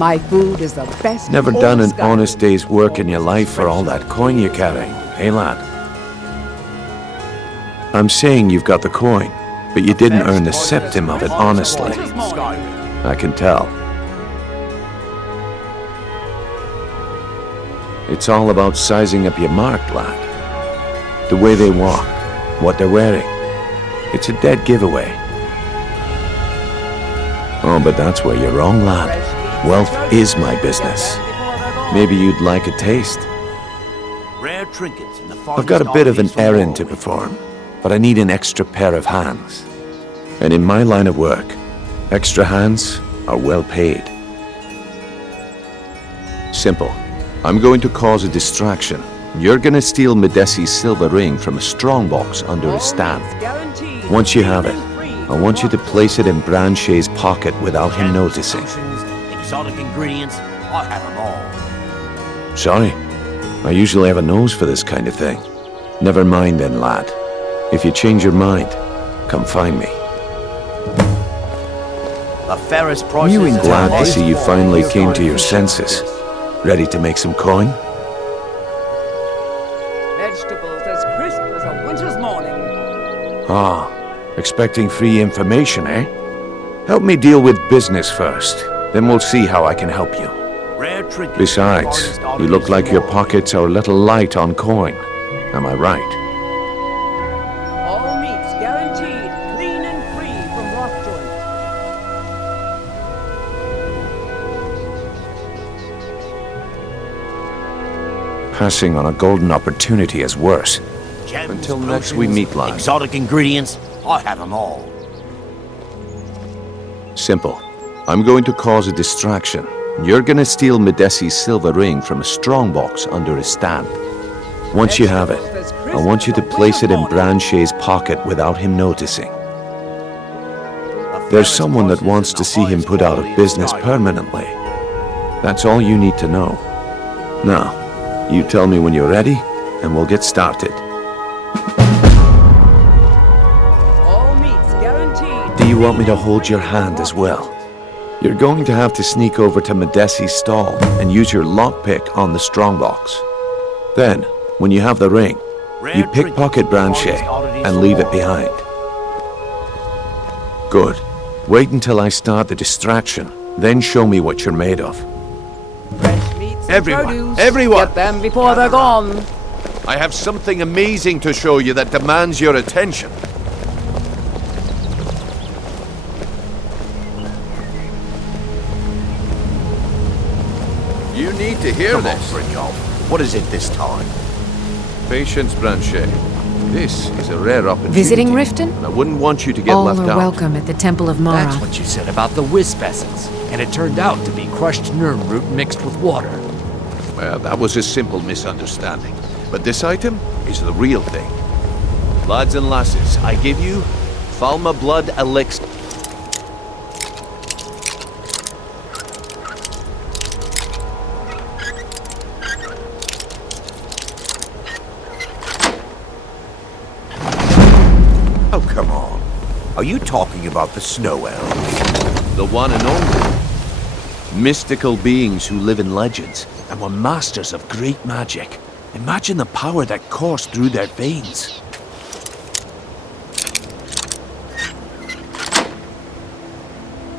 My food is the best. Never in all done an Skyrim. honest day's work in your life for all that coin you're carrying, eh, lad? I'm saying you've got the coin, but you didn't earn the septim of it honestly. I can tell. It's all about sizing up your mark, lad. The way they walk, what they're wearing. It's a dead giveaway. Oh, but that's where you're wrong, lad. Wealth is my business. Maybe you'd like a taste. Rare trinkets in the I've got a bit of an errand to perform, but I need an extra pair of hands. And in my line of work, extra hands are well paid. Simple. I'm going to cause a distraction. You're gonna steal Medesi's silver ring from a strongbox under his stand. Once you have it, I want you to place it in Branche's pocket without him noticing. Exotic ingredients, I have them all. Sorry, I usually have a nose for this kind of thing. Never mind then, lad. If you change your mind, come find me. The fairest prices. Glad to see you finally came to your senses. Ready to make some coin? Vegetables as crisp as a winter's morning. Ah, expecting free information, eh? Help me deal with business first, then we'll see how I can help you. Rare trinkets. Besides, you look like your pockets are a little light on coin. Am I right? All meats guaranteed, clean and free from rock joint. Passing on a golden opportunity is worse. Gems, Until next we potions, meet, lad. Exotic ingredients, I have them all. Simple. I'm going to cause a distraction. You're gonna steal Medesi's silver ring from a strongbox under his stand. Once you have it, I want you to place it in Branche's pocket without him noticing. There's someone that wants to see him put out of business permanently. That's all you need to know. Now, you tell me when you're ready, and we'll get started. All meats guaranteed. Do you want me to hold your hand as well? You're going to have to sneak over to Medesi's stall and use your lockpick on the strongbox. Then, when you have the ring, you pickpocket Branche and leave it behind. Good. Wait until I start the distraction, then show me what you're made of. Fresh meats and Everyone, produce. everyone. Get them before they're gone. I have something amazing to show you that demands your attention. You need to hear Come on, this. Brynjolf. What is it this time? Patience, Branche. This is a rare opportunity. Visiting Riften? And I wouldn't want you to get All left are out. welcome at the Temple of Mara. That's what you said about the wisp essence, and it turned out to be crushed nerm root mixed with water. Well, that was a simple misunderstanding. But this item is the real thing. Lads and lasses, I give you Falma Blood Elixir. Oh, come on. Are you talking about the snow elves? The one and only. Mystical beings who live in legends and were masters of great magic. Imagine the power that coursed through their veins.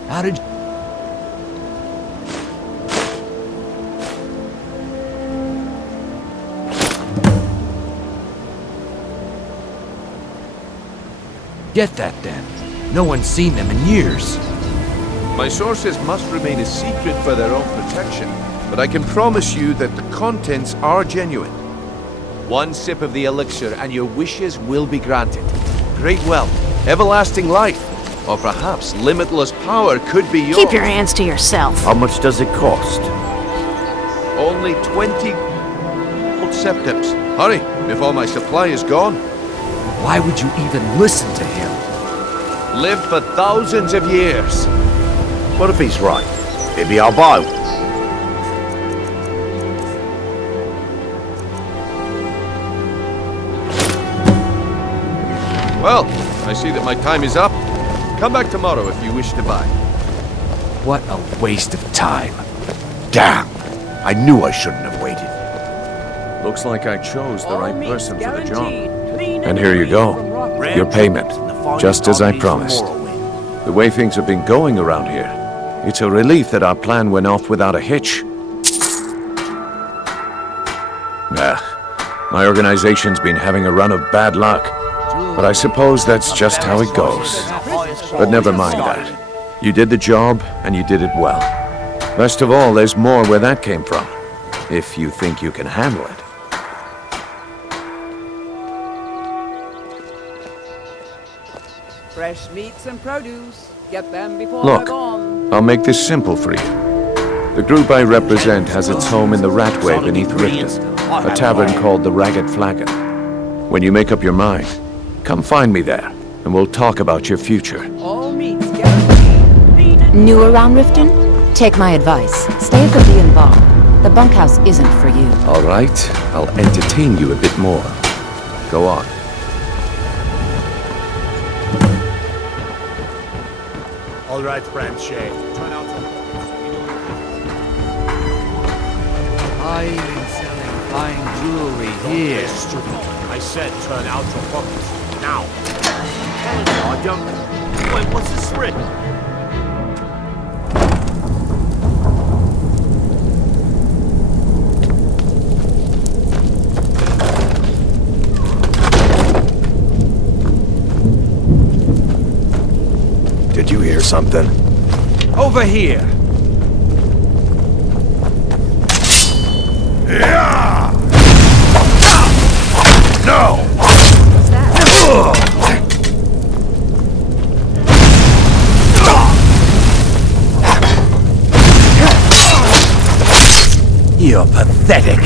How did get that then? No one's seen them in years. My sources must remain a secret for their own protection, but I can promise you that the contents are genuine. One sip of the elixir and your wishes will be granted. Great wealth, everlasting life, or perhaps limitless power could be yours. Keep your hands to yourself. How much does it cost? Only 20 gold septims. Hurry, before my supply is gone. Why would you even listen to him? Live for thousands of years. What if he's right? Maybe I'll buy one. Well, I see that my time is up. Come back tomorrow if you wish to buy. What a waste of time. Damn! I knew I shouldn't have waited. Looks like I chose the All right meats person for the job. guaranteed, clean And here you free go. from rock Your payment. Just as I promised. The way things have been going around here, it's a relief that our plan went off without a hitch. My organization's been having a run of bad luck, but I suppose that's just how it goes. But never mind that. You did the job, and you did it well. Best of all, there's more where that came from, if you think you can handle it. Fresh meats and produce. Get them before they're Look, gone. I'll make this simple for you. The group I represent has its home in the Ratway beneath Riften, a tavern called the Ragged Flagon. When you make up your mind, come find me there, and we'll talk about your future. All meats guaranteed, clean and New around Riften? Take my advice. Stay at the Bee and Bar. The bunkhouse isn't for you. All right, I'll entertain you a bit more. Go on. All right, Branche. Turn out the... I've been selling fine jewelry here. Stupid. I said turn out your pockets. Now. Oh, don't... Wait, what's this written? Did you hear something? Over here! No! You're pathetic.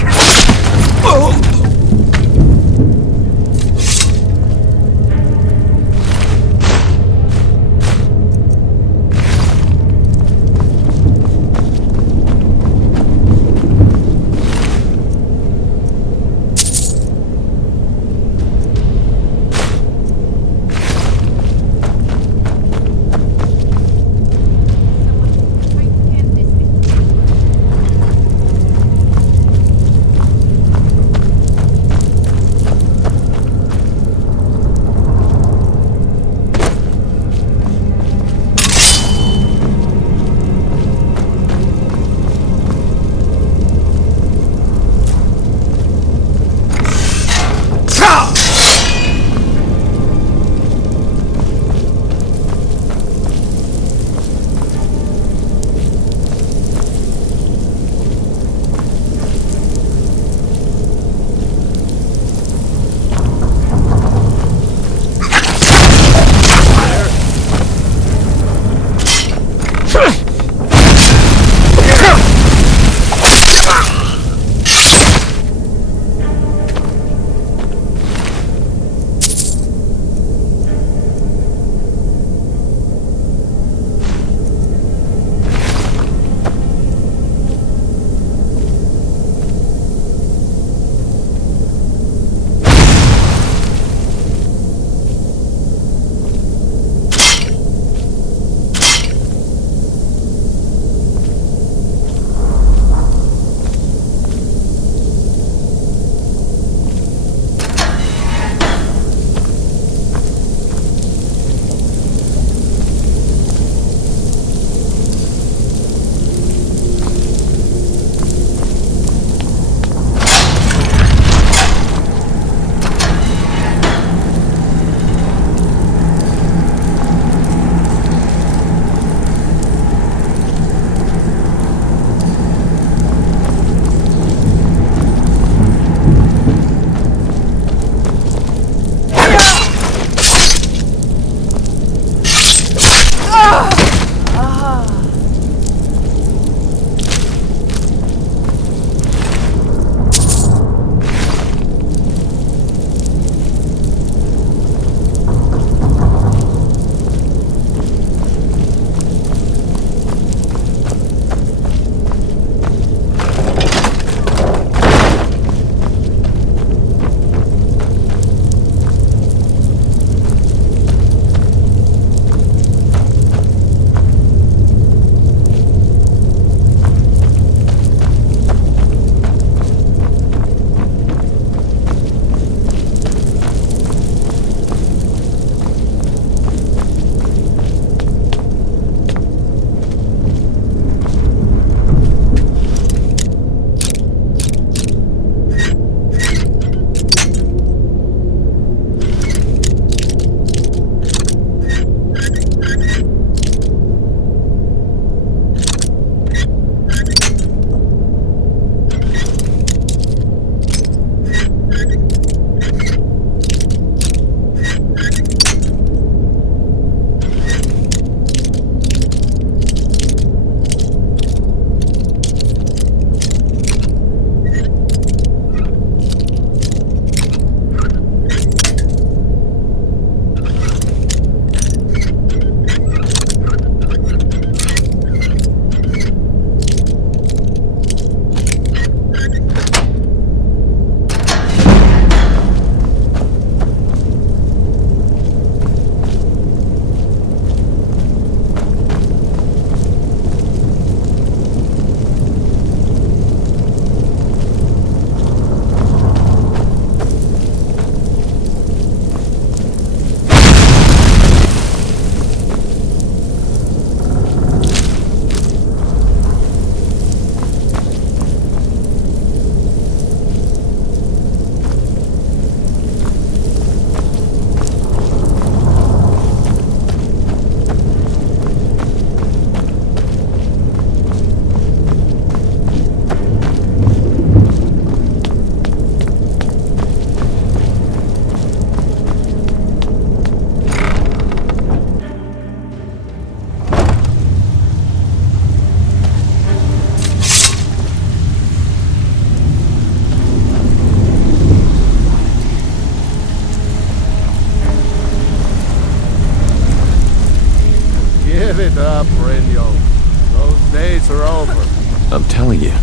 fights are over. I'm telling you,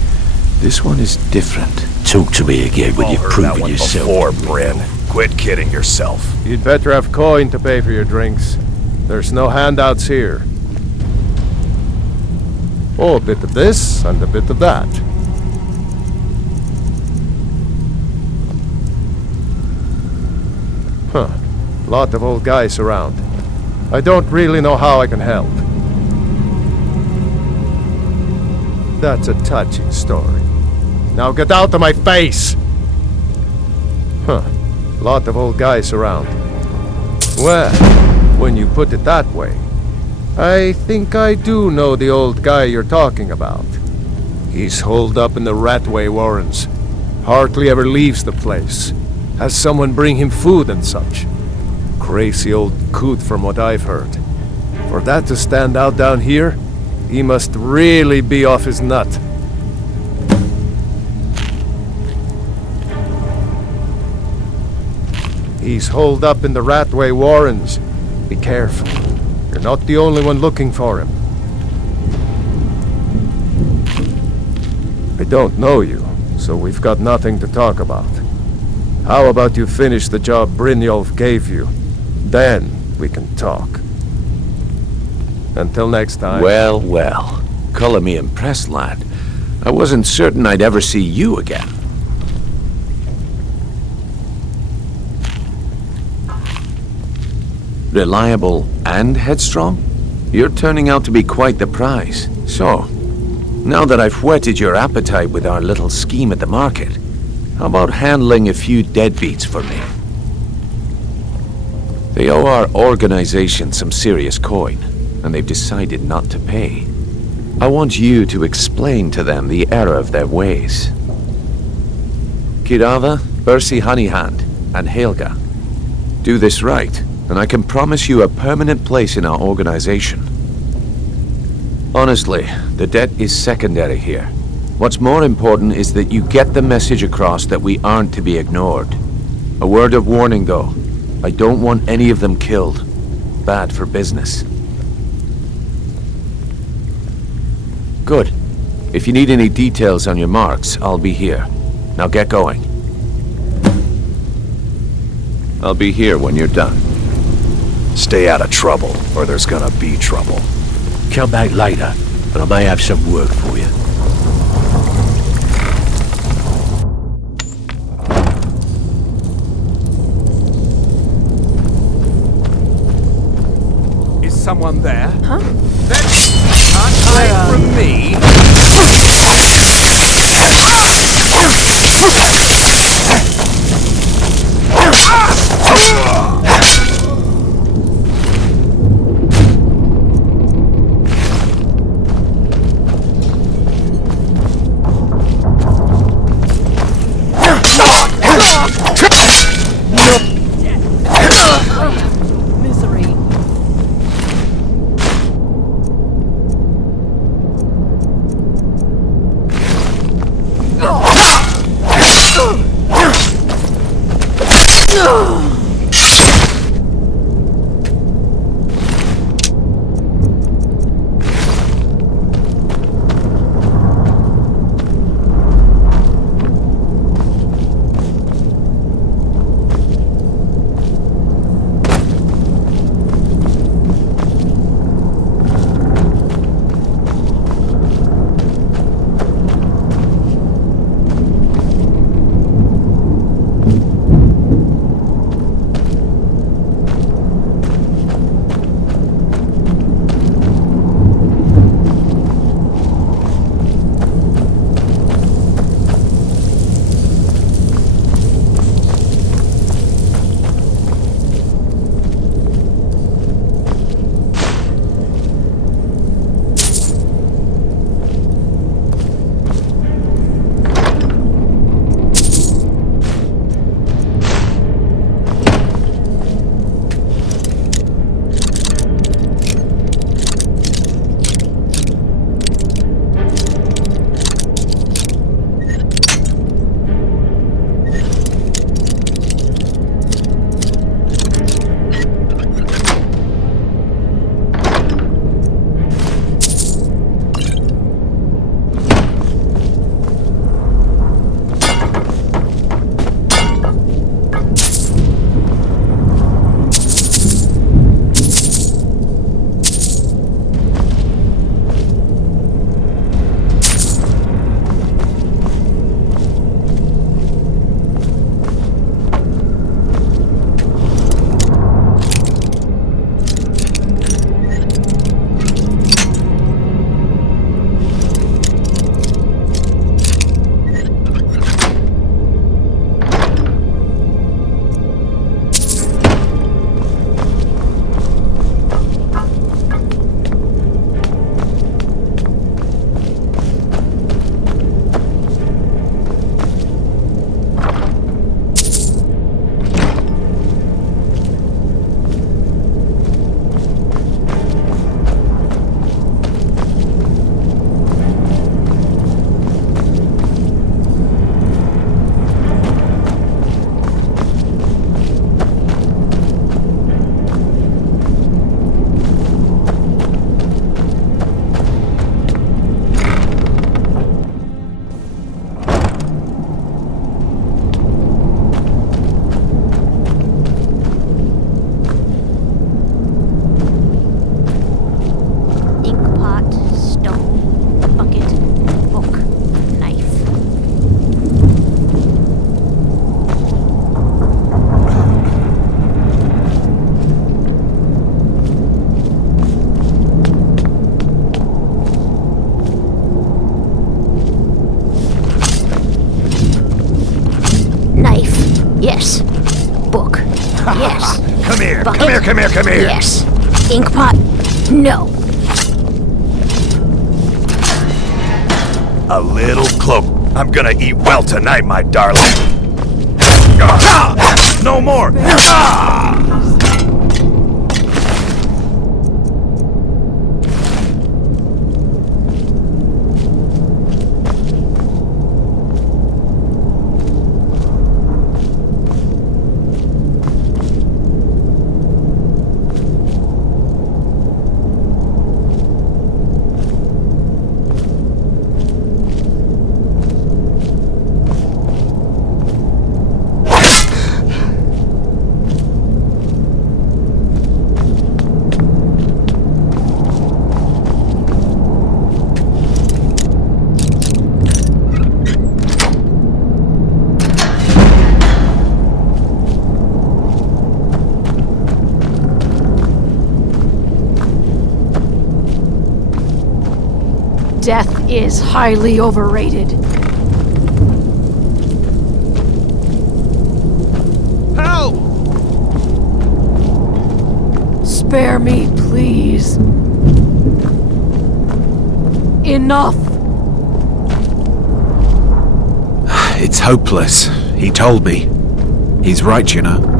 this one is different. Talk to me again when All you've heard that proven one yourself. before, Bryn. Quit kidding yourself. You'd better have coin to pay for your drinks. There's no handouts here. Oh, a bit of this and a bit of that. Huh. Lot of old guys around. I don't really know how I can help. That's a touching story. Now get out of my face! Huh. Lot of old guys around. Well, when you put it that way, I think I do know the old guy you're talking about. He's holed up in the Ratway Warrens. Hardly ever leaves the place. Has someone bring him food and such. Crazy old coot from what I've heard. For that to stand out down here, he must really be off his nut. He's holed up in the Ratway Warrens. Be careful. You're not the only one looking for him. I don't know you, so we've got nothing to talk about. How about you finish the job Brynjolf gave you? Then we can talk. Until next time. Well, well. Colour me impressed, lad. I wasn't certain I'd ever see you again. Reliable and headstrong? You're turning out to be quite the prize. So, now that I've whetted your appetite with our little scheme at the market, how about handling a few deadbeats for me? They owe our organization some serious coin, and they've decided not to pay. I want you to explain to them the error of their ways. Kirava, Bersi Honeyhand, and Helga. Do this right, and I can promise you a permanent place in our organization. Honestly, the debt is secondary here. What's more important is that you get the message across that we aren't to be ignored. A word of warning, though. I don't want any of them killed. Bad for business. Good. If you need any details on your marks, I'll be here. Now get going. I'll be here when you're done. Stay out of trouble, or there's gonna be trouble. Come back later, and I may have some work for you. Is someone there? Huh? Can't hide from me. Misery. Yes. Book. Yes. Come here, Bucket? come here, come here, come here! Yes. Ink pot? No. A little cloak. I'm gonna eat well tonight, my darling. Ah! No more! Ah! Death is highly overrated. Help! Spare me, please. Enough! It's hopeless. He told me. He's right, you know.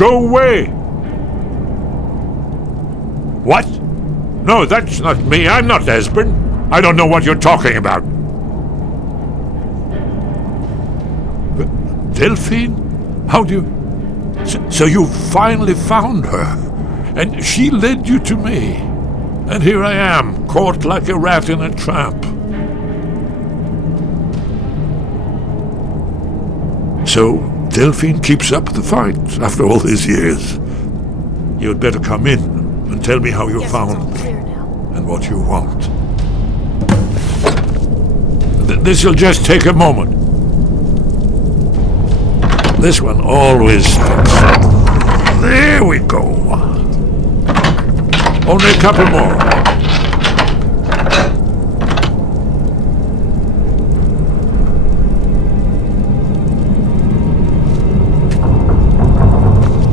Go away! What? No, that's not me. I'm not Esbern. I don't know what you're talking about. Delphine? How do you... So you finally found her, and she led you to me. And here I am, caught like a rat in a trap. So, Delphine keeps up the fight after all these years. You'd better come in and tell me how you found me and what you want. This'll just take a moment. This one always... There we go. Only a couple more.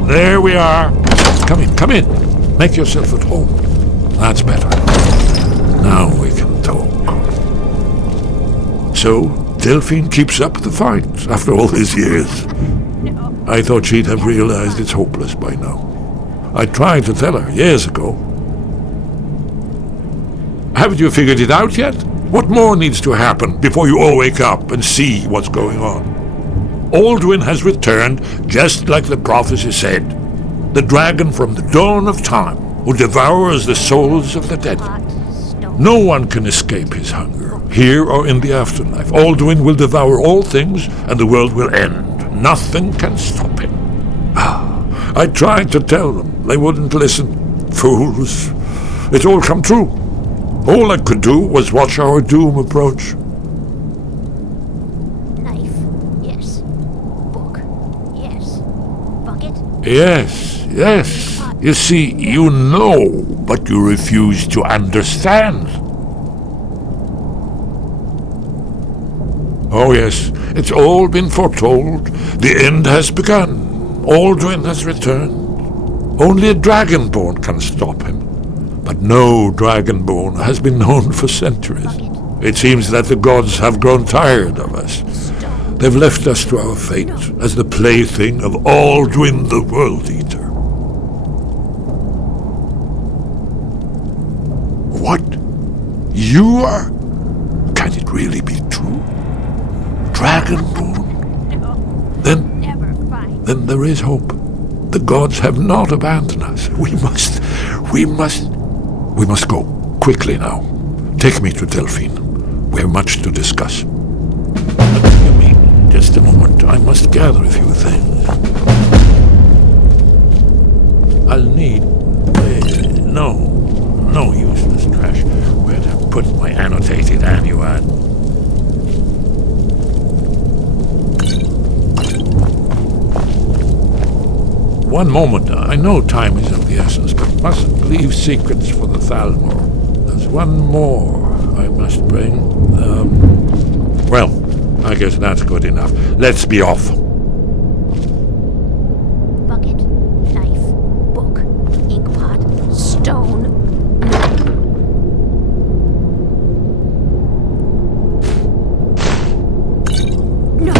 There we are. Come in, come in. Make yourself at home. That's better. Now we can talk. So, Delphine keeps up the fight after all these years. I thought she'd have realized it's hopeless by now. I tried to tell her years ago. Haven't you figured it out yet? What more needs to happen before you all wake up and see what's going on? Alduin has returned just like the prophecy said. The dragon from the dawn of time who devours the souls of the dead. No one can escape his hunger, here or in the afterlife. Alduin will devour all things and the world will end. Nothing can stop him. I tried to tell them. They wouldn't listen. Fools. It's all come true. All I could do was watch our doom approach. Yes. You see, you know, but you refuse to understand. Oh yes, it's all been foretold. The end has begun. Alduin has returned. Only a dragonborn can stop him. but no dragonborn has been known for centuries. It seems that the gods have grown tired of us. They've left us to our fate as the plaything of Aldwin the World Eater. What? You are? Can it really be true? Dragonborn? Then there is hope. The gods have not abandoned us. We must go. Quickly now. Take me to Delphine. We have much to discuss. Give me just a moment. I must gather a few things. I'll need... No useless trash. Where'd I put my annotated annuad? One moment. I know time is of the essence, but mustn't leave secrets for the Thalmor. There's one more I must bring. Well, I guess that's good enough. Let's be off. Bucket, knife, book, inkpot, stone. No.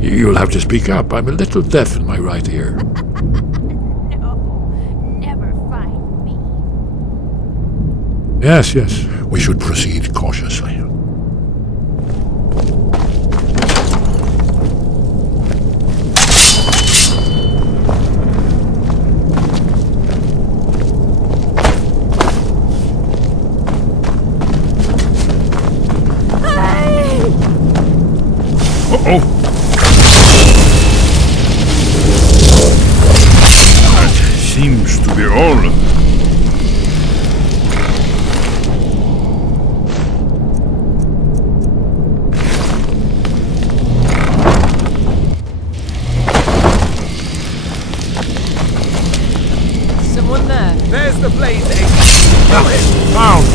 You'll have to speak up. I'm a little deaf in my right ear. No, never find me. Yes. We should proceed cautiously. Uh-oh! Seems to be all of them. Someone there. There's the blaze egg. Found!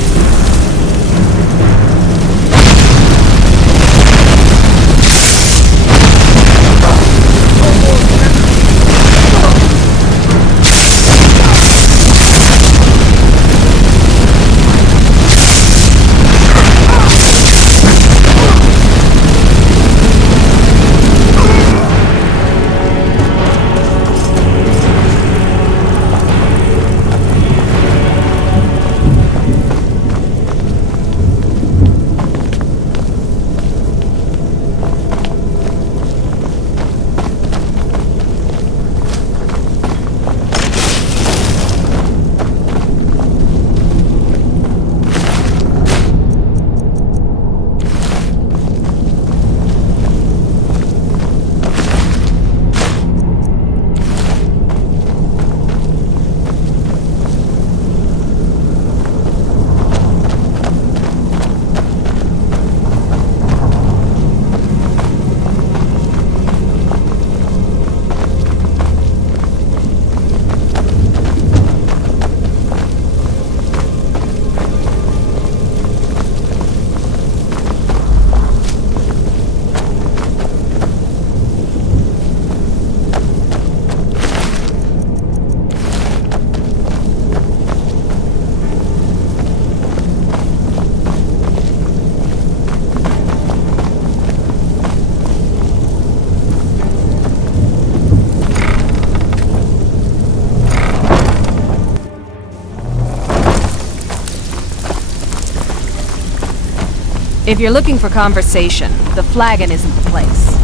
If you're looking for conversation, the flagon isn't the place.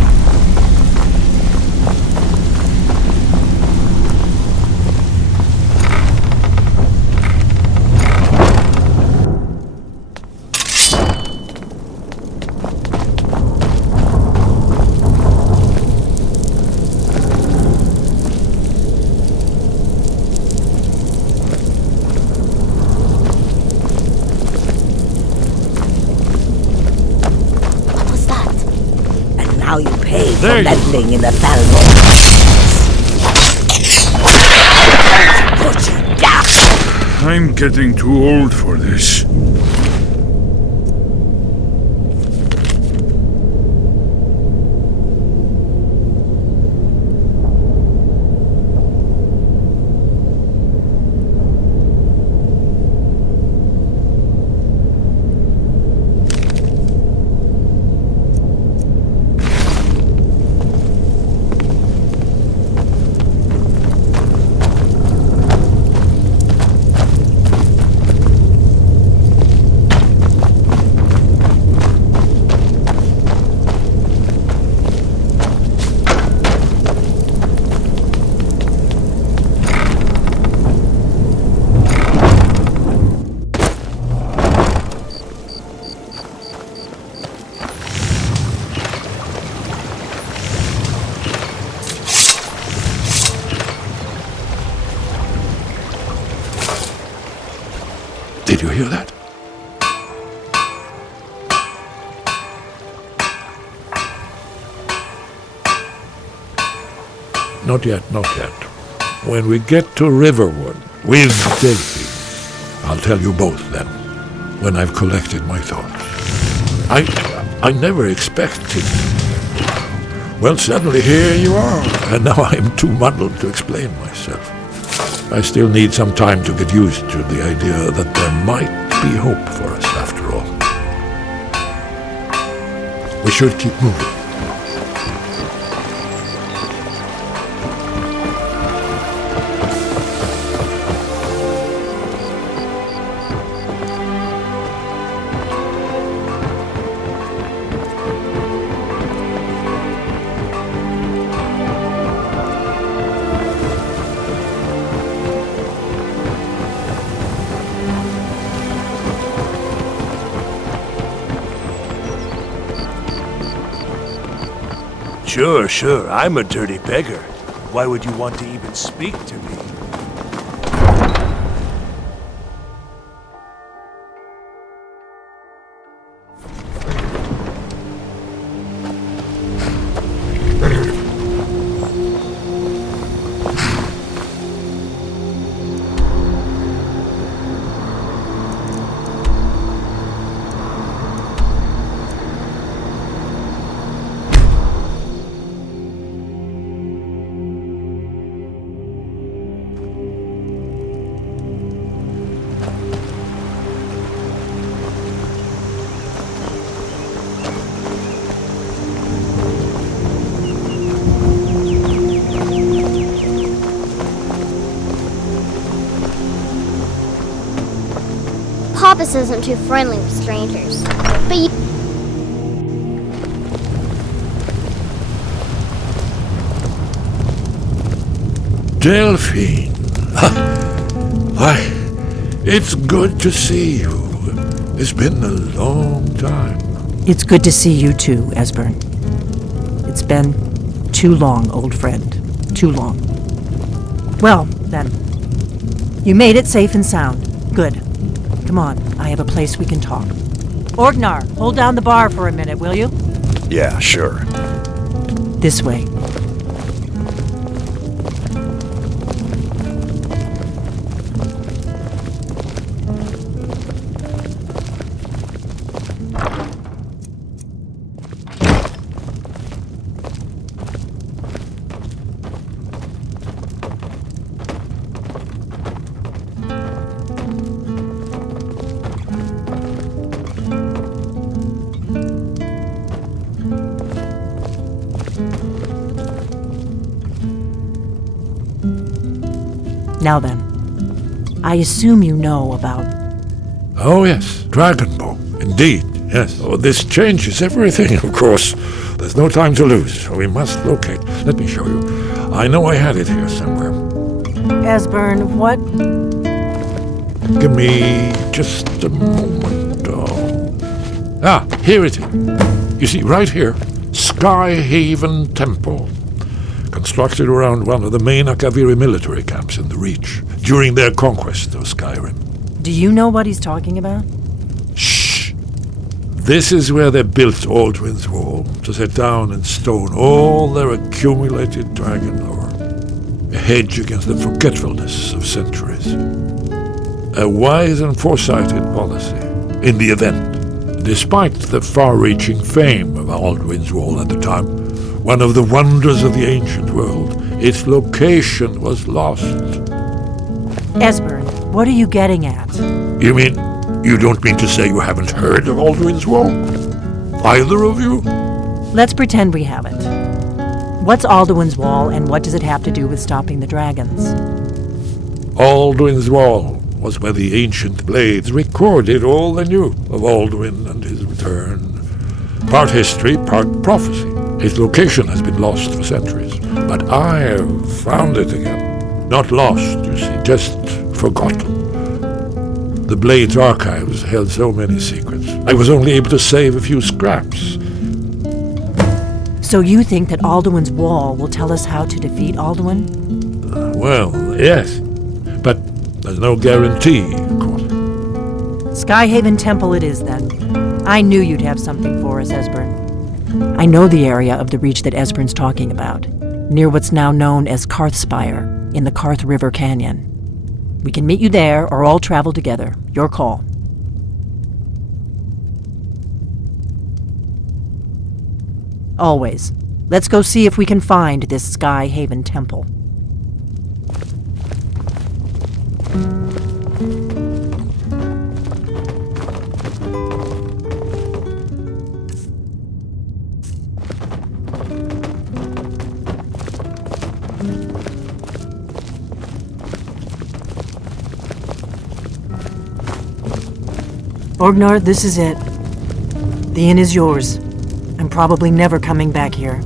Now you pay for There you meddling in the Thalmor. Butcher I'm getting too old for this. Did you hear that? Not yet, not yet. When we get to Riverwood with Delphi, I'll tell you both then, when I've collected my thoughts. I never expected. Well, suddenly here you are, and now I'm too muddled to explain myself. I still need some time to get used to the idea that there might be hope for us after all. We should keep moving. Sure, I'm a dirty beggar. Why would you want to even speak to me? Papas isn't too friendly with strangers, but you... Delphine. Why, it's good to see you. It's been a long time. It's good to see you too, Esbern. It's been too long, old friend. Too long. Well, then. You made it safe and sound. Good. Come on, I have a place we can talk. Orgnar, hold down the bar for a minute, will you? Yeah, sure. This way. Now then, I assume you know about... Oh yes, Dragonbow. Indeed, yes. Oh, this changes everything, of course. There's no time to lose. We must locate. Let me show you. I know I had it here somewhere. Esbern, what? Give me just a moment. Here it is. You see, right here, Skyhaven Temple. Constructed around one of the main Akaviri military camps in the Reach during their conquest of Skyrim. Do you know what he's talking about? Shh! This is where they built Aldrin's Wall, to set down in stone all their accumulated dragon lore. A hedge against the forgetfulness of centuries. A wise and foresighted policy. In the event, despite the far-reaching fame of Alduin's Wall at the time, one of the wonders of the ancient world, its location was lost. Esbern, what are you getting at? You mean, you don't mean to say you haven't heard of Alduin's Wall? Either of you? Let's pretend we haven't. What's Alduin's Wall, and what does it have to do with stopping the dragons? Alduin's Wall was where the ancient blades recorded all they knew of Alduin and his return. Part history, part prophecy. Its location has been lost for centuries, but I have found it again. Not lost, you see, just forgotten. The Blade's archives held so many secrets. I was only able to save a few scraps. So you think that Alduin's Wall will tell us how to defeat Alduin? Well, yes. But there's no guarantee, of course. Skyhaven Temple it is, then. I knew you'd have something for us, Esbern. I know the area of the reach that Esbern's talking about, near what's now known as Karthspire, in the Karth River Canyon. We can meet you there, or all travel together. Your call. Always. Let's go see if we can find this Skyhaven Temple. Orgnar, this is it. The inn is yours. I'm probably never coming back here.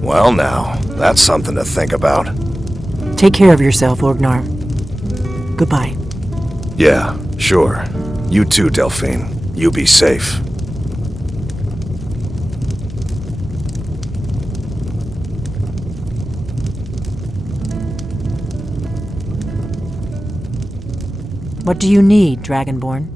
Well now, that's something to think about. Take care of yourself, Orgnar. Goodbye. Yeah, sure. You too, Delphine. You be safe. What do you need, Dragonborn?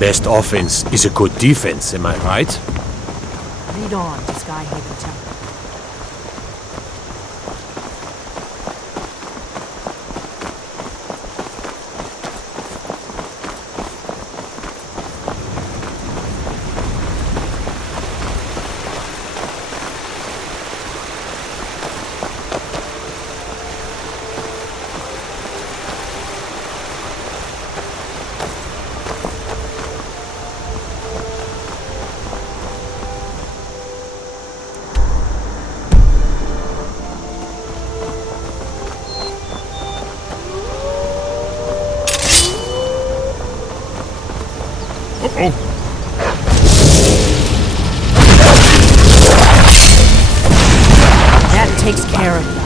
Best offense is a good defense, am I right? Lead on to Skyhaven Temple. That takes care of that.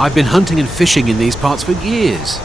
I've been hunting and fishing in these parts for years.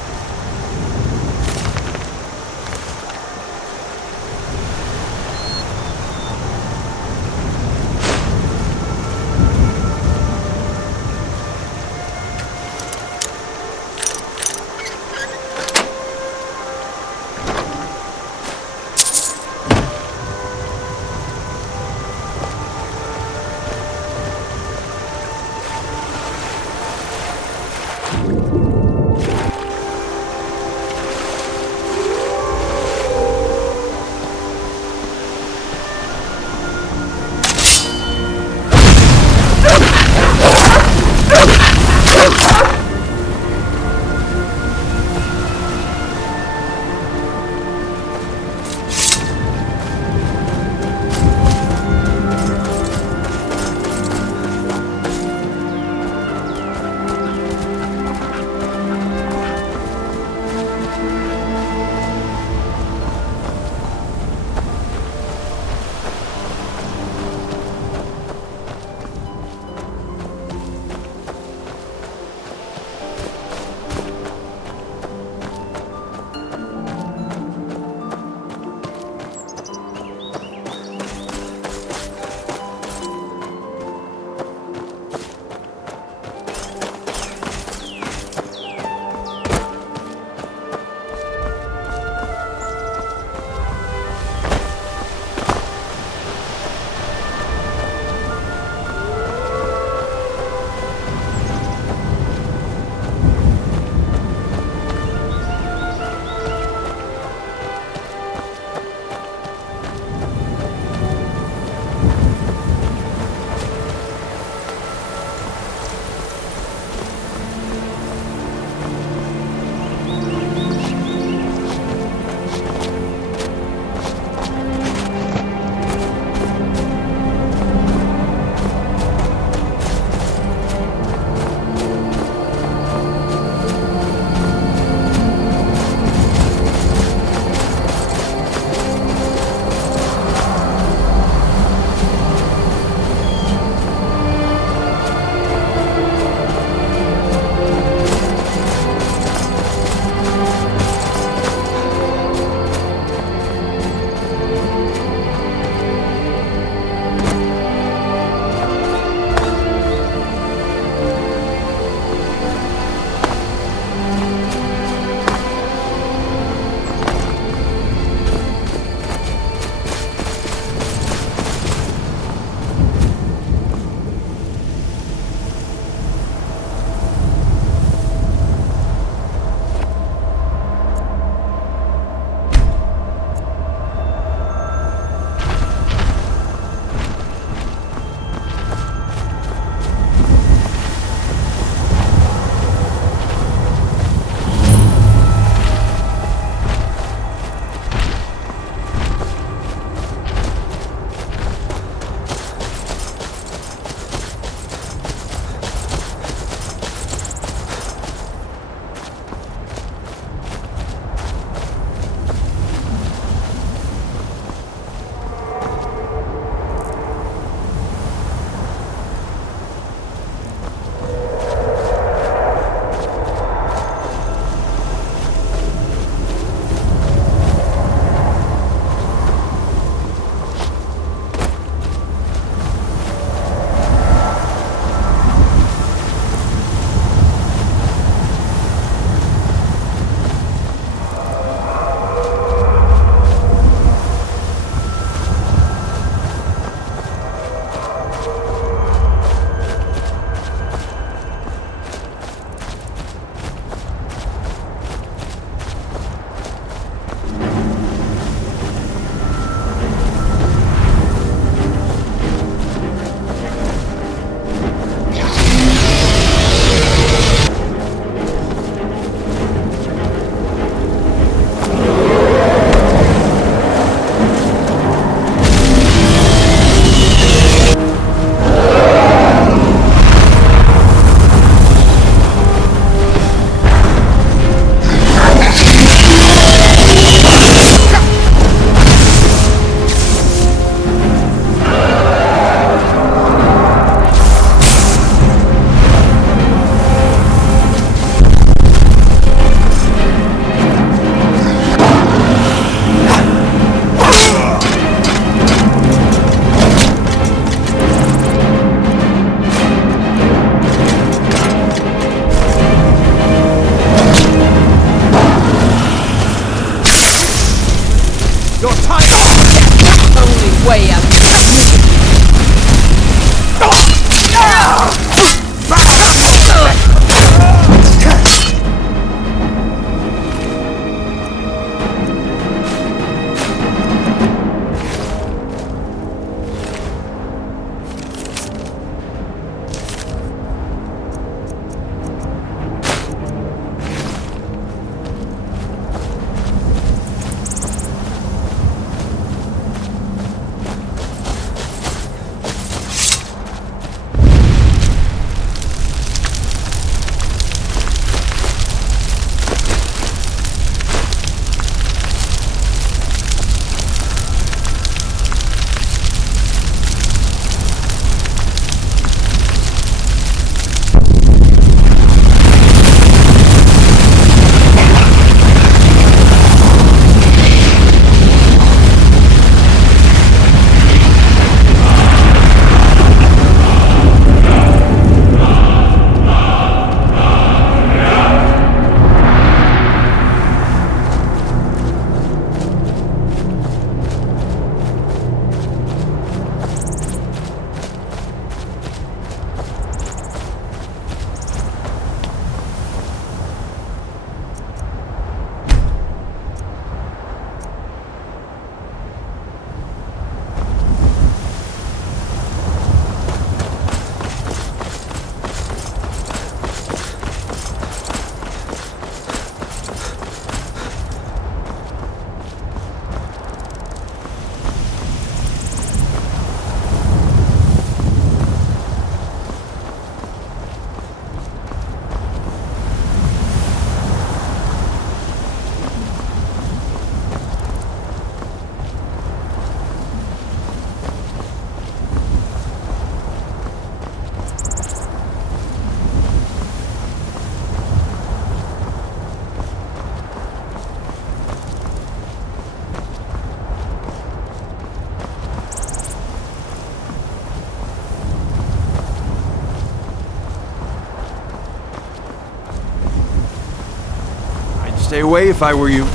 Stay away if I were you.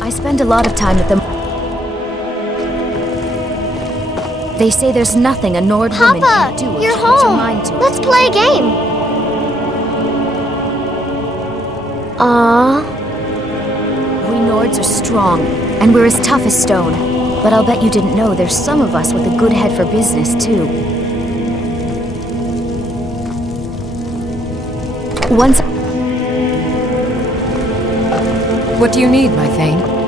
I spend a lot of time with them. They say there's nothing a Nord woman can do. Papa, you're home. Let's play a game. We Nords are strong, and we're as tough as stone. But I'll bet you didn't know there's some of us with a good head for business, too. Once... What do you need, my Thane?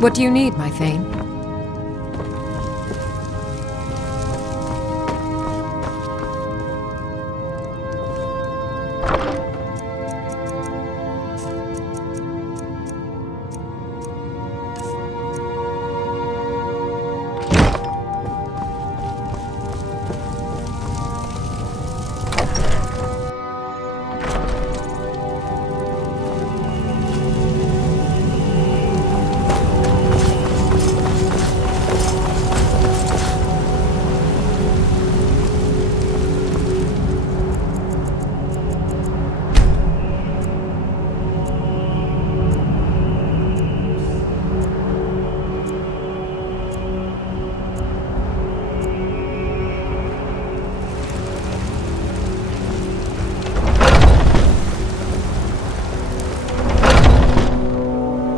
What do you need, my Thane?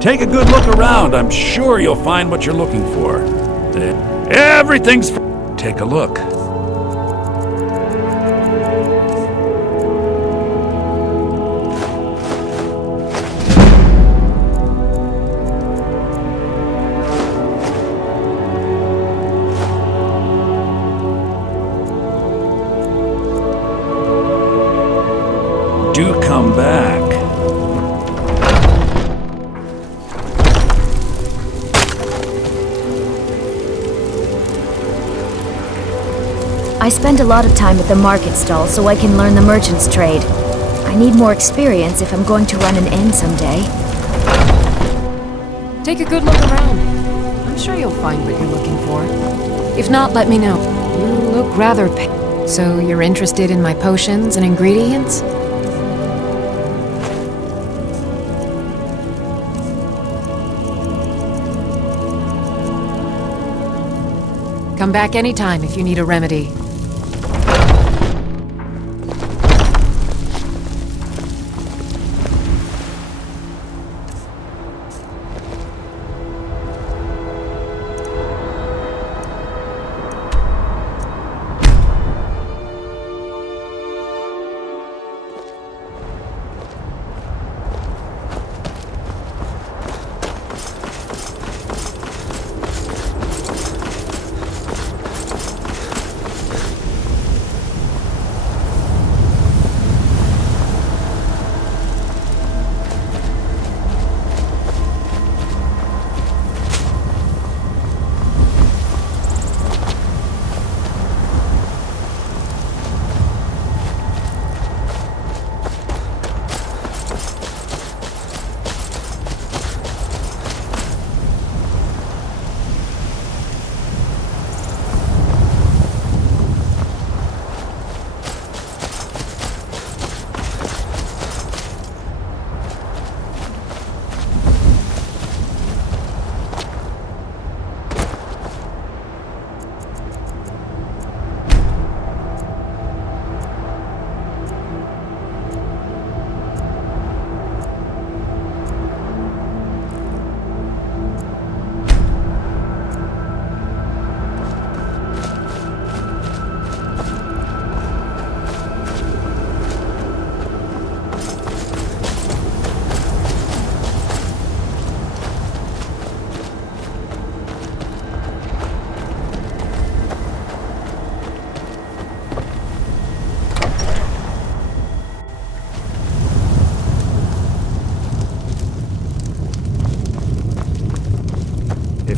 Take a good look around. I'm sure you'll find what you're looking for. Everything's... Take a look. Do come back. I spend a lot of time at the market stall so I can learn the merchant's trade. I need more experience if I'm going to run an inn someday. Take a good look around. I'm sure you'll find what you're looking for. If not, let me know. You look rather pale. So you're interested in my potions and ingredients? Come back anytime if you need a remedy.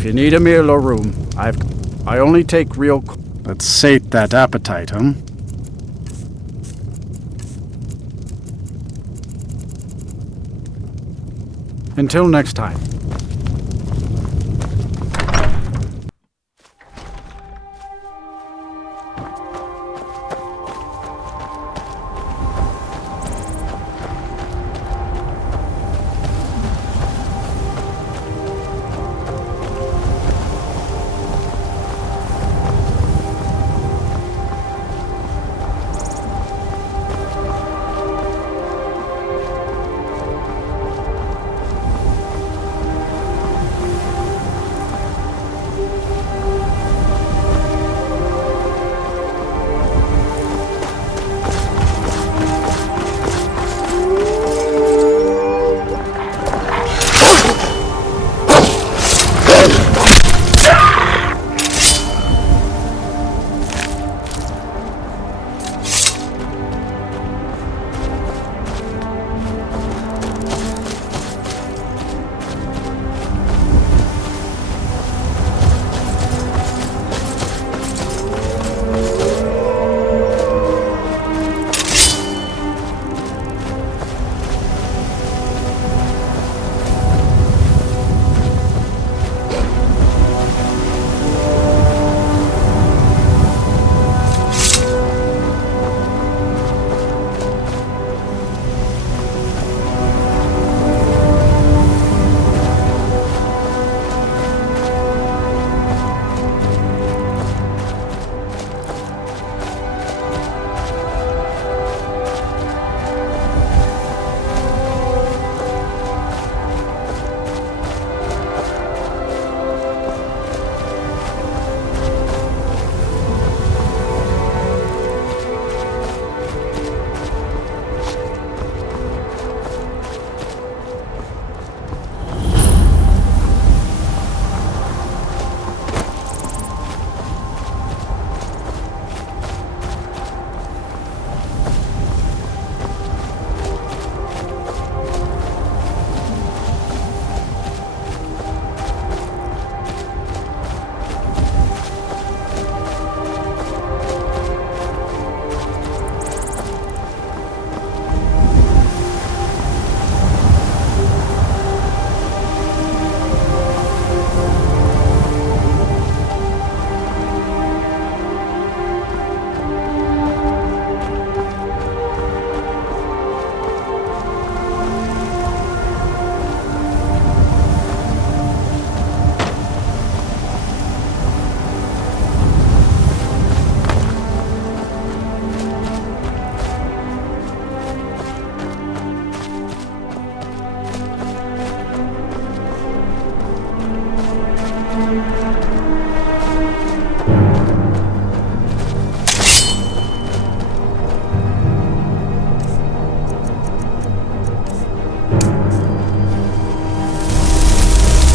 you need a meal or room, I only take real... Let's sate that appetite, huh? Until next time.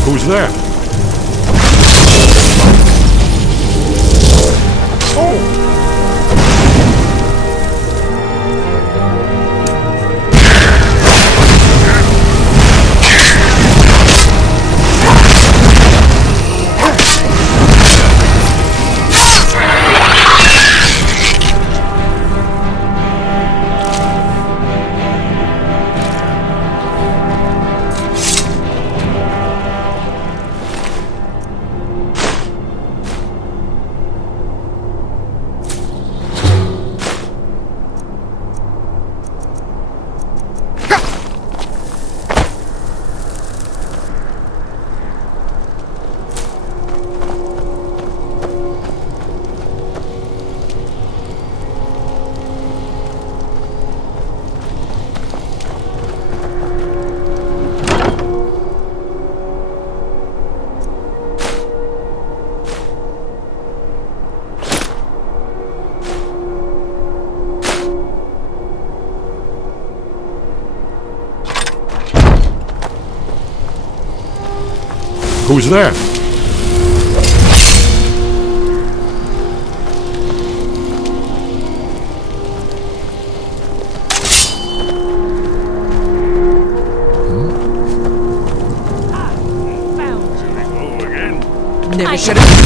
Who's there? Who's there? Hello again. never should have.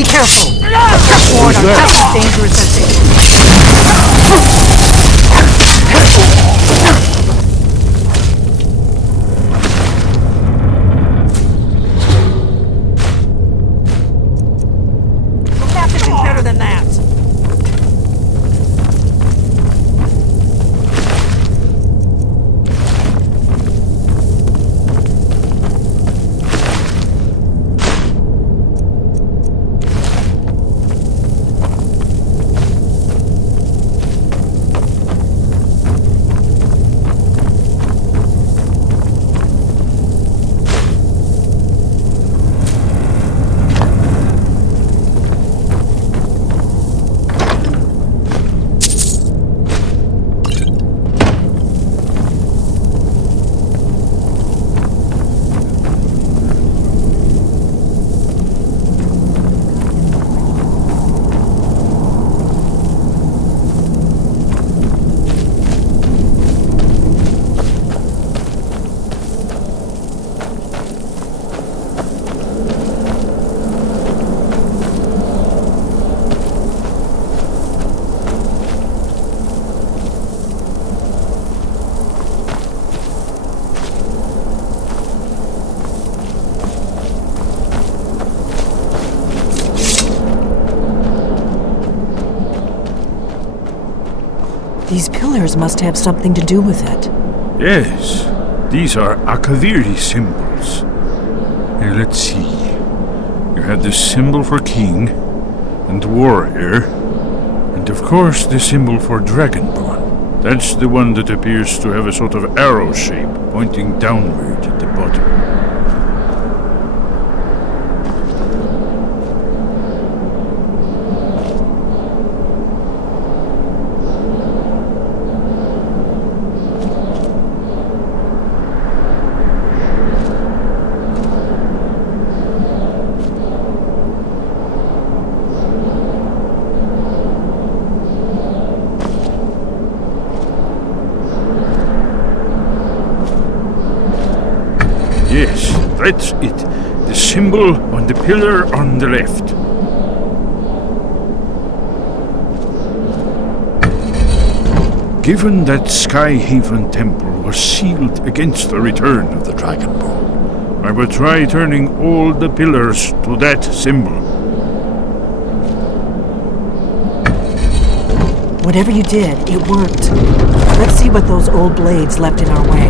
Be careful! Sword are just as dangerous as they You'll have to do better than that. These pillars must have something to do with it. Yes, these are Akaviri symbols. Here, let's see. You have the symbol for king and warrior, and of course the symbol for dragonborn. That's the one that appears to have a sort of arrow shape pointing downward at the bottom. Yes, that's it. The symbol on the pillar on the left. Given that Skyhaven Temple was sealed against the return of the Dragonborn, I will try turning all the pillars to that symbol. Whatever you did, it worked. Let's see what those old blades left in our way.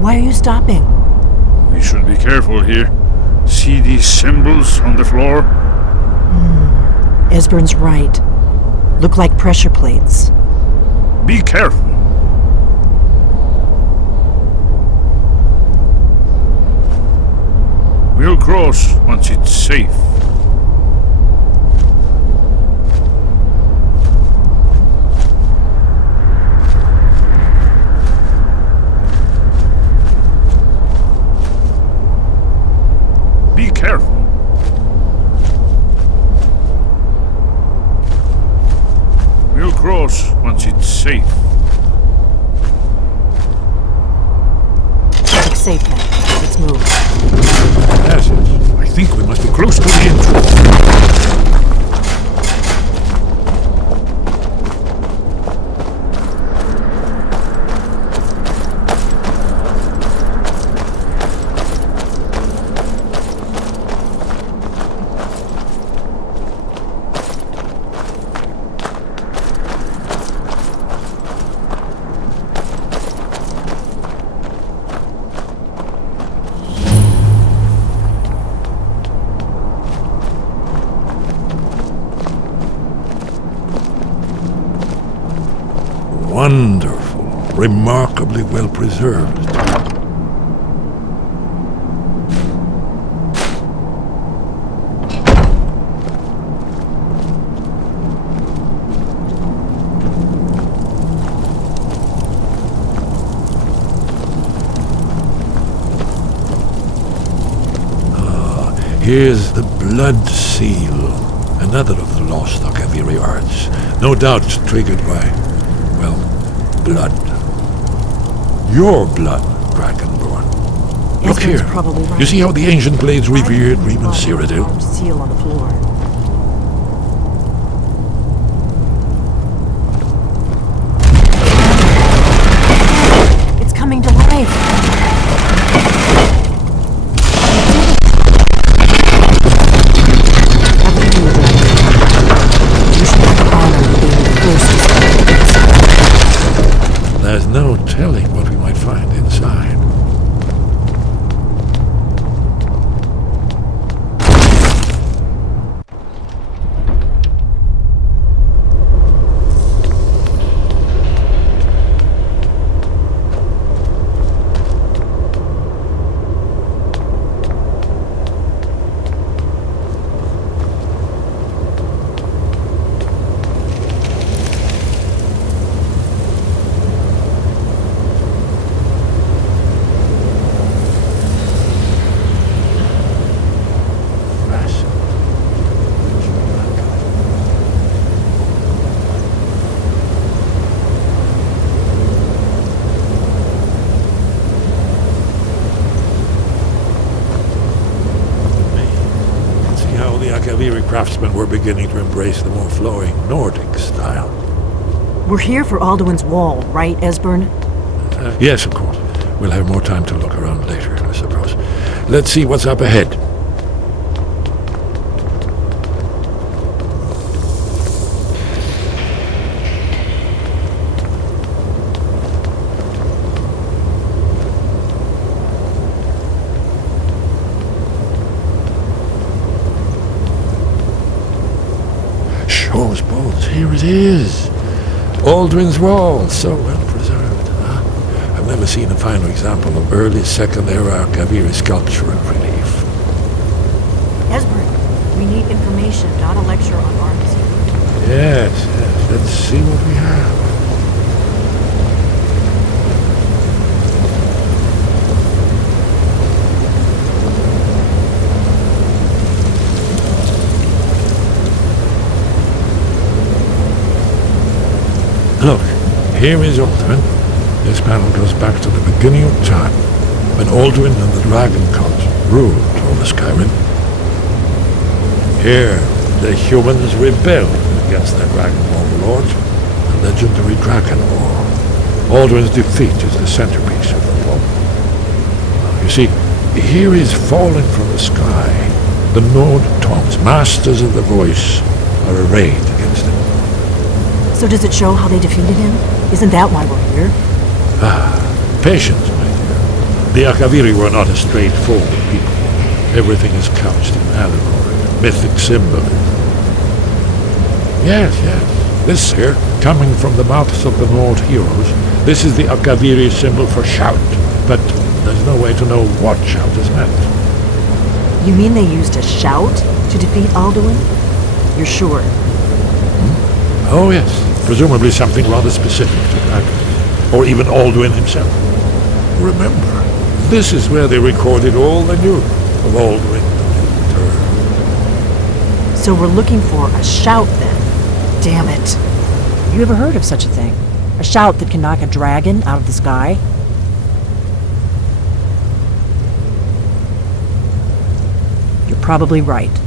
Why are you stopping? We should be careful here. See these symbols on the floor? Esbern's right. Look like pressure plates. Be careful. We'll cross once it's safe. Be careful. We'll cross once it's safe. It's safe now. Let's move. That's it. I think we must be close to the entrance. Wonderful. Remarkably well preserved. Here's the blood seal, another of the lost Akaviri arts, no doubt triggered by, well, blood. Your blood, Dragonborn. Look here. Probably right. You see how the ancient blades revered Reman Cyrodiil? Seal on the floor. It's coming to life. There's no telling what we might find inside. Craftsmen were beginning to embrace the more flowing Nordic style. We're here for Alduin's Wall, right, Esbern? Yes, of course. We'll have more time to look around later, I suppose. Let's see what's up ahead. Shaw's bolts, here it is. Alduin's Wall, so well preserved. I've never seen a finer example of early Second Era Akaviri sculpture and relief. Esbern, we need information, not a lecture on arts. Yes, let's see what we have. Look, here is Alduin. This panel goes back to the beginning of time, when Alduin and the Dragon Cult ruled over Skyrim. Here, the humans rebelled against their dragon overlords, the legendary Dragon War. Alduin's defeat is the centerpiece of the wall. You see, here is falling from the sky. The Nord Tongs, masters of the voice, are arrayed against him. So does it show how they defeated him? Isn't that why we're here? Patience, my dear. The Akaviri were not a straightforward people. Everything is couched in allegory, mythic symbolism. Yes. This here, coming from the mouths of the Nord heroes, this is the Akaviri symbol for shout, but there's no way to know what shout is meant. You mean they used a shout to defeat Alduin? You're sure? Oh yes, presumably something rather specific to dragons, or even Alduin himself. Remember, this is where they recorded all they knew of Alduin and his return. So we're looking for a shout then. Damn it. You ever heard of such a thing? A shout that can knock a dragon out of the sky? You're probably right.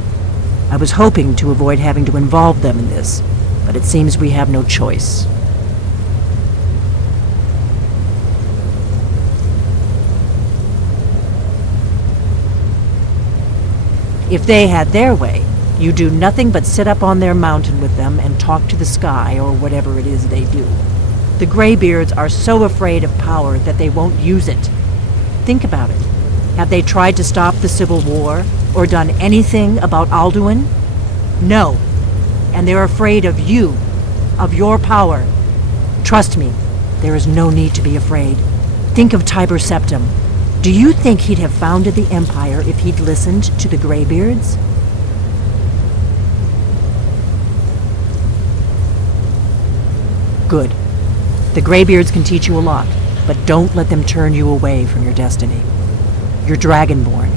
I was hoping to avoid having to involve them in this, but it seems we have no choice. If they had their way, you do nothing but sit up on their mountain with them and talk to the sky or whatever it is they do. The Greybeards are so afraid of power that they won't use it. Think about it. Have they tried to stop the Civil War or done anything about Alduin? No. And they're afraid of you, of your power. Trust me, There is no need to be afraid. Think of Tiber Septim. Do you think he'd have founded the Empire if he'd listened to the Greybeards? Good. The Greybeards can teach you a lot, but don't let them turn you away from your destiny. You're Dragonborn,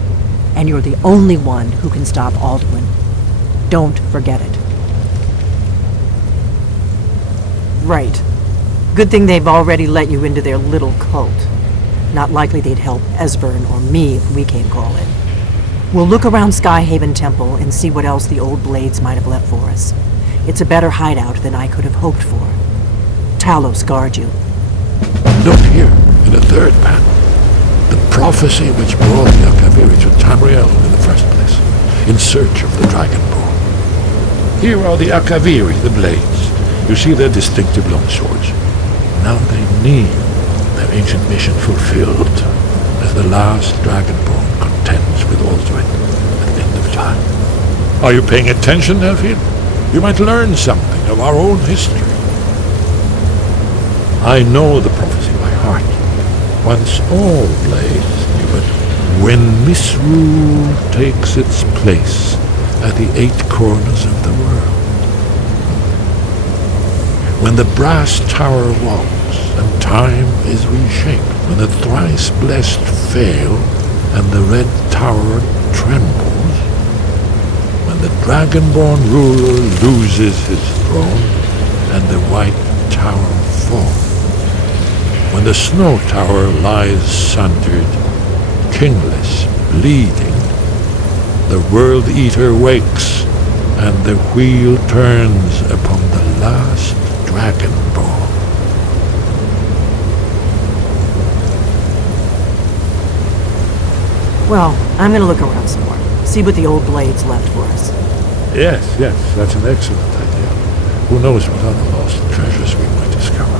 and you're the only one who can stop Alduin. Don't forget it. Right. Good thing they've already let you into their little cult. Not likely they'd help Esbern or me if we came calling. We'll look around Skyhaven Temple and see what else the old blades might have left for us. It's a better hideout than I could have hoped for. Talos guard you. Look here, in the third panel. The prophecy which brought the Akaviri to Tamriel in the first place, in search of the Dragonborn. Here are the Akaviri, the blades. You see their distinctive long swords. Now they need their ancient mission fulfilled, as the last Dragonborn contends with Alduin at the end of time. Are you paying attention, Elfin? You might learn something of our own history. I know the prophecy by heart. Once all blades knew it. When misrule takes its place at the 8 corners of the world. When the brass tower wobbles and time is reshaped. When the thrice blessed fail and the red tower trembles. When the Dragonborn ruler loses his throne and the white tower falls. When the snow tower lies sundered, kingless, bleeding, the World Eater wakes, and the wheel turns upon the last Dragonborn. Well, I'm gonna look around some more. See what the old blades left for us. Yes, that's an excellent idea. Who knows what other lost treasures we might discover.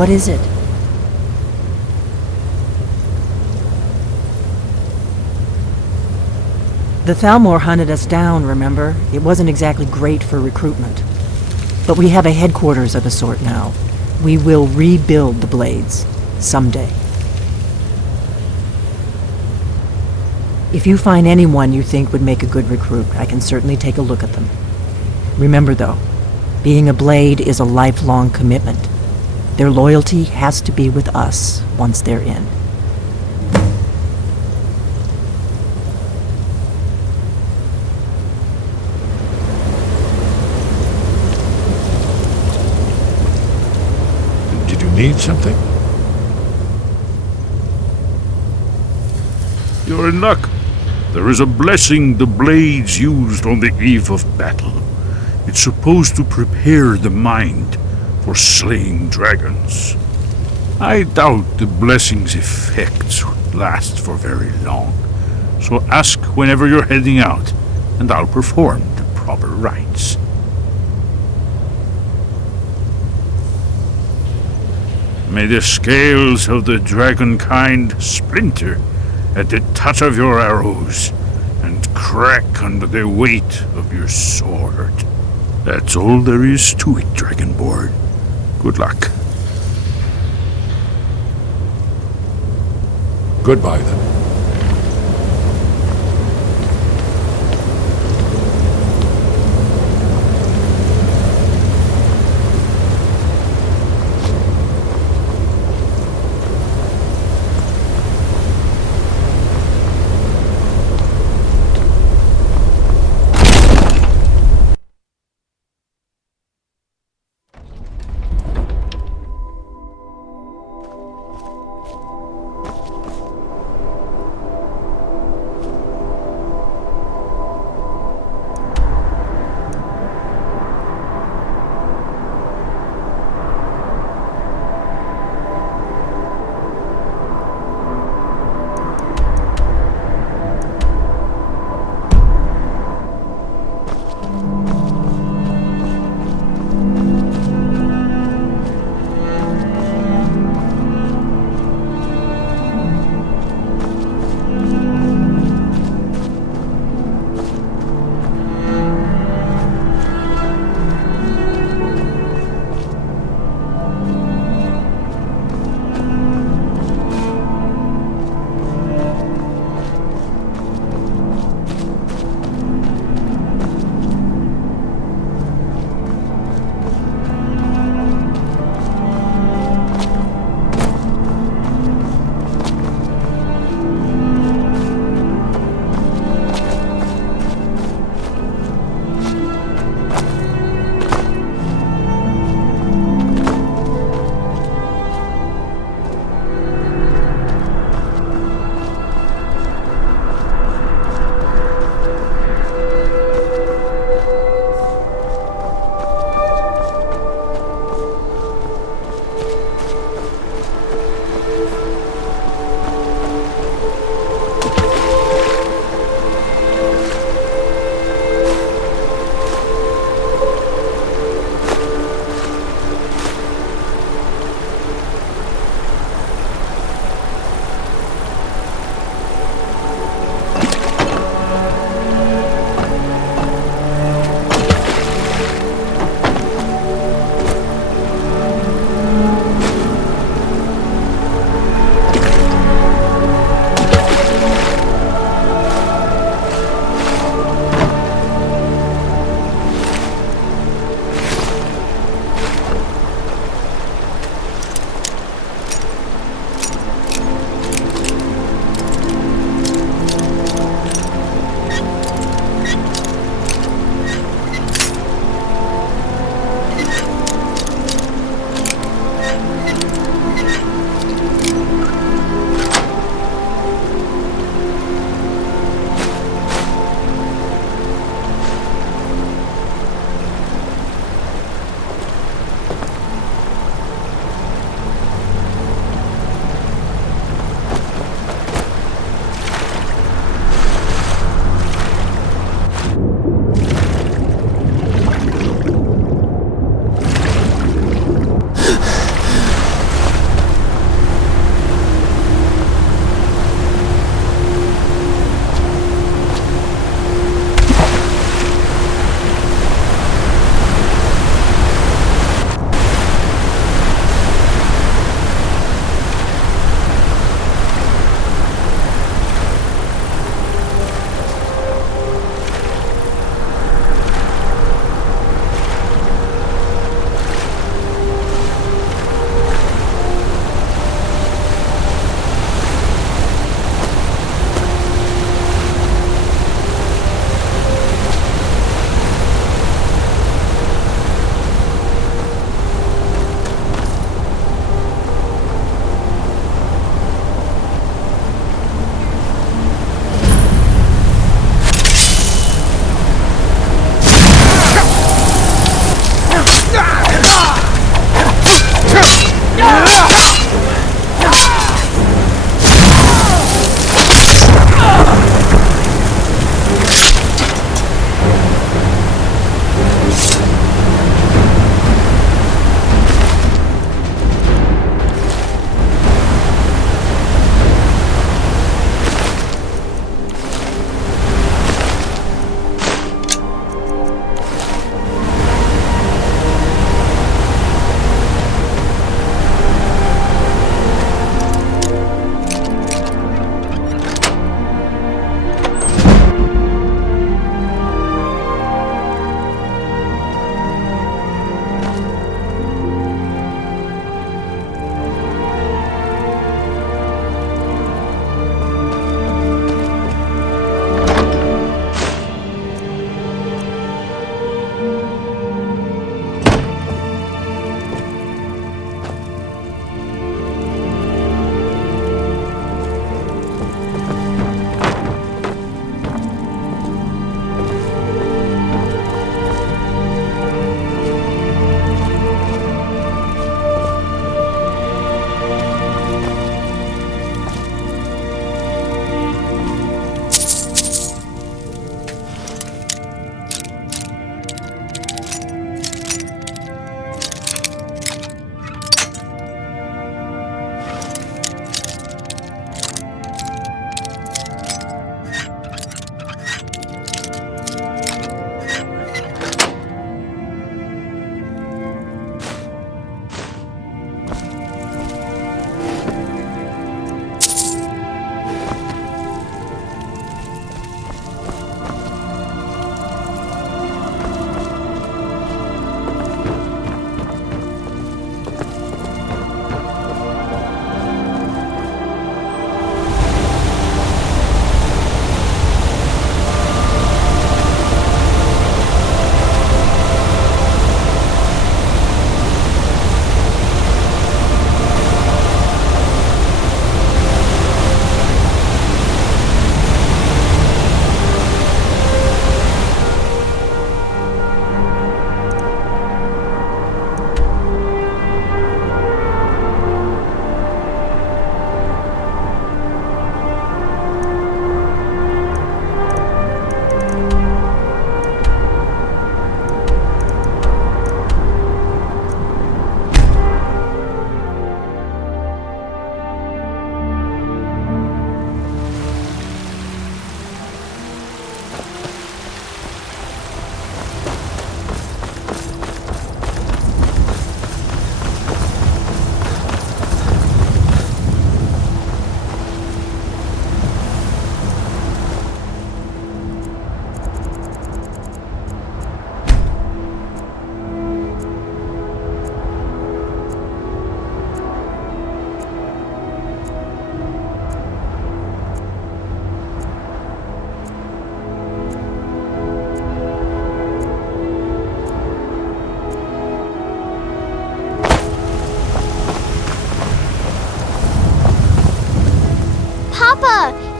What is it? The Thalmor hunted us down, remember? It wasn't exactly great for recruitment. But we have a headquarters of a sort now. We will rebuild the Blades. Someday. If you find anyone you think would make a good recruit, I can certainly take a look at them. Remember, though, being a Blade is a lifelong commitment. Their loyalty has to be with us once they're in. Did you need something? You're in luck. There is a blessing the Blades used on the eve of battle. It's supposed to prepare the mind for slaying dragons. I doubt the blessing's effects would last for very long, so ask whenever you're heading out, and I'll perform the proper rites. May the scales of the dragonkind splinter at the touch of your arrows, and crack under the weight of your sword. That's all there is to it, Dragonborn. Good luck. Goodbye, then.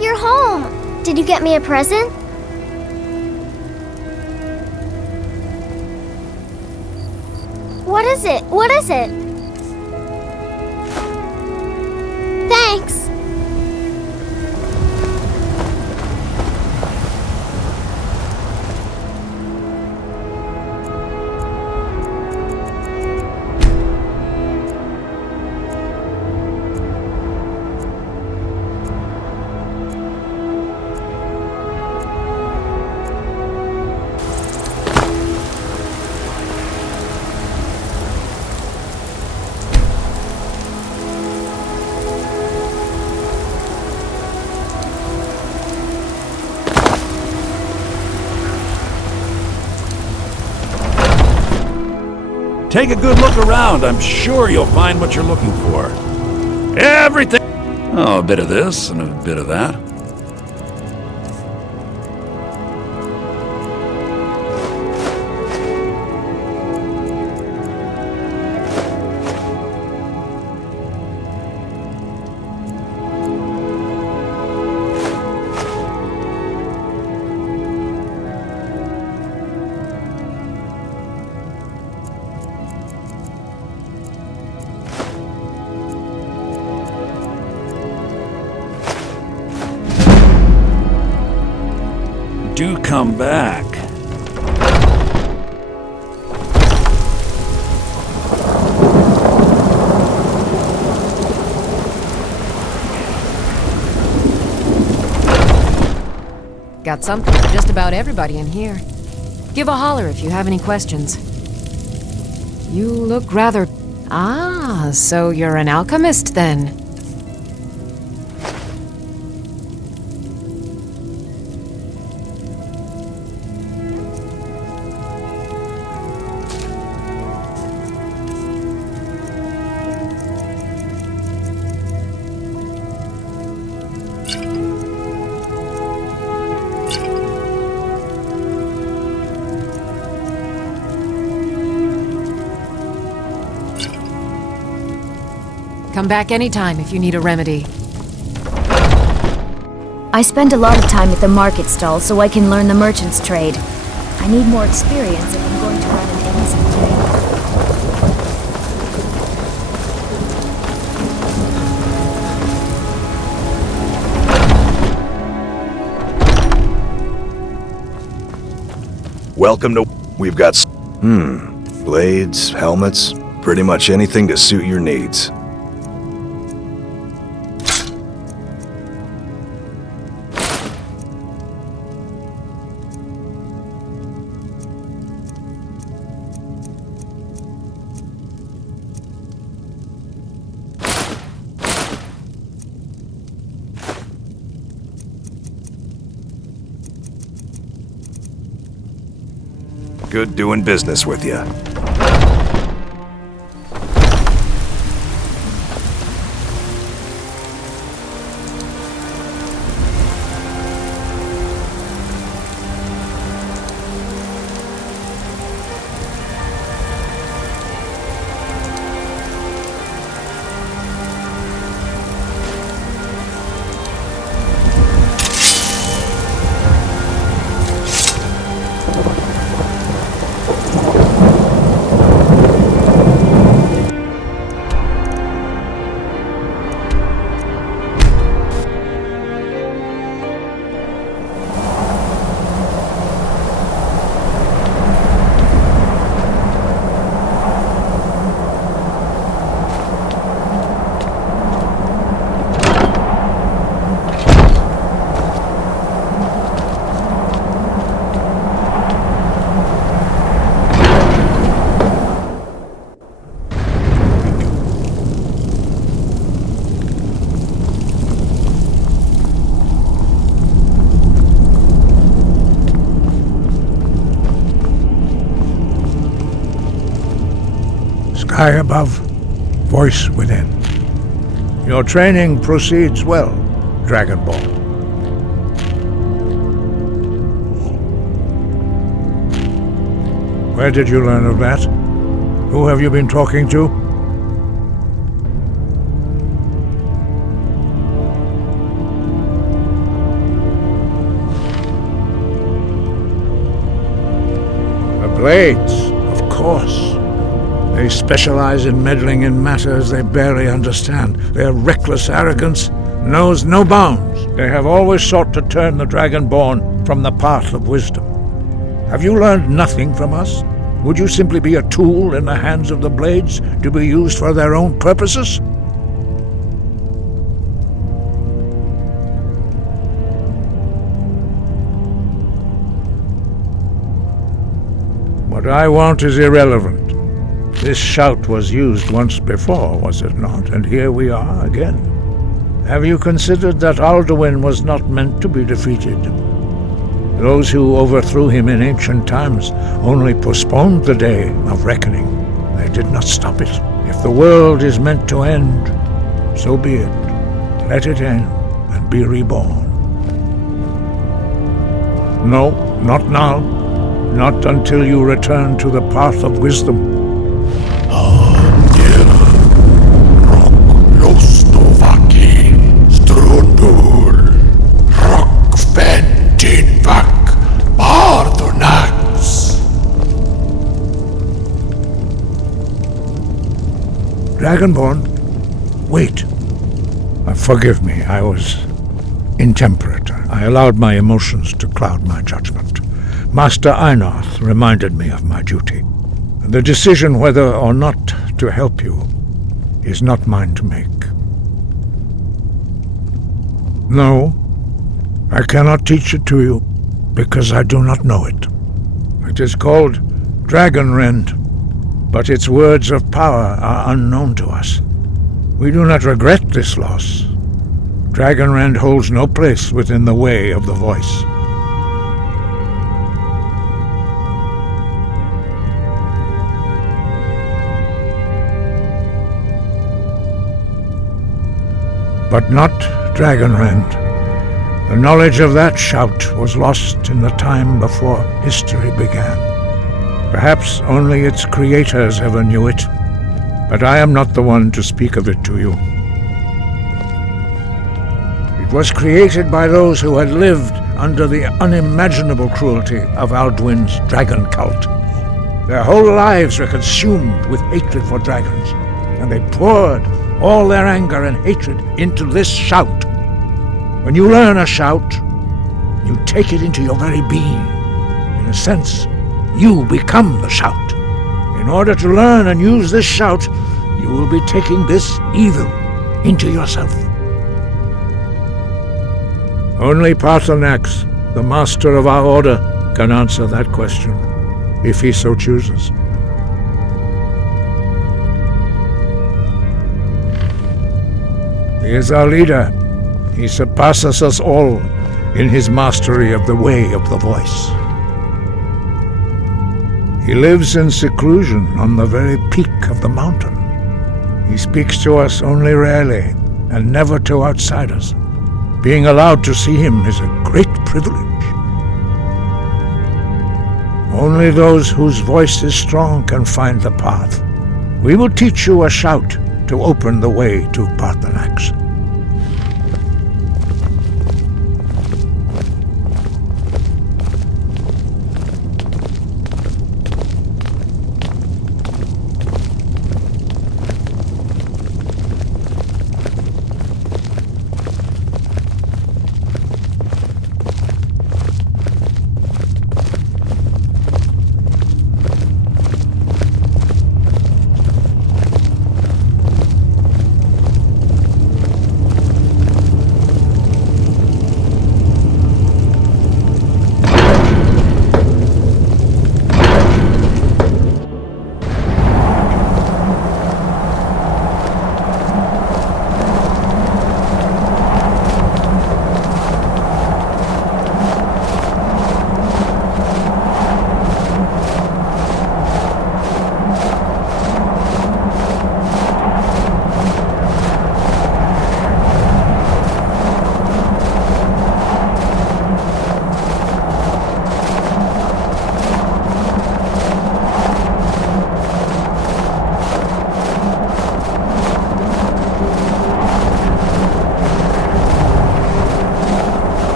You're home! Did you get me a present? What is it? What is it? Thanks! Take a good look around. I'm sure you'll find what you're looking for. Everything... Oh, a bit of this and a bit of that. come back. Got something for just about everybody in here. Give a holler if you have any questions. You look rather... Ah, so you're an alchemist then? Come back anytime if you need a remedy. I spend a lot of time at the market stall so I can learn the merchant's trade. I need more experience if I'm going to run an inn someday. Welcome to... We've got... blades, helmets, pretty much anything to suit your needs. Good doing business with you. Sky above, voice within. Your training proceeds well, Dragonborn. Where did you learn of that? Who have you been talking to? The Blades, of course. They specialize in meddling in matters they barely understand. Their reckless arrogance knows no bounds. They have always sought to turn the Dragonborn from the path of wisdom. Have you learned nothing from us? Would you simply be a tool in the hands of the Blades to be used for their own purposes? What I want is irrelevant. This shout was used once before, was it not? And here we are again. Have you considered that Alduin was not meant to be defeated? Those who overthrew him in ancient times only postponed the day of reckoning. They did not stop it. If the world is meant to end, so be it. Let it end and be reborn. No, not now. Not until you return to the path of wisdom. Dragonborn, wait. Forgive me, I was intemperate. I allowed my emotions to cloud my judgment. Master Einarth reminded me of my duty. The decision whether or not to help you is not mine to make. No, I cannot teach it to you, because I do not know it. It is called Dragon Rend, but its words of power are unknown to us. We do not regret this loss. Dragon Rend holds no place within the way of the voice. But not Dragon Rend. The knowledge of that shout was lost in the time before history began. Perhaps only its creators ever knew it, but I am not the one to speak of it to you. It was created by those who had lived under the unimaginable cruelty of Alduin's dragon cult. Their whole lives were consumed with hatred for dragons, and they poured all their anger and hatred into this shout. When you learn a shout, you take it into your very being. In a sense, you become the shout. In order to learn and use this shout, you will be taking this evil into yourself. Only Paarthurnax, the master of our order, can answer that question, if he so chooses. He is our leader. He surpasses us all in his mastery of the way of the voice. He lives in seclusion on the very peak of the mountain. He speaks to us only rarely, and never to outsiders. Being allowed to see him is a great privilege. Only those whose voice is strong can find the path. We will teach you a shout to open the way to Paarthurnax.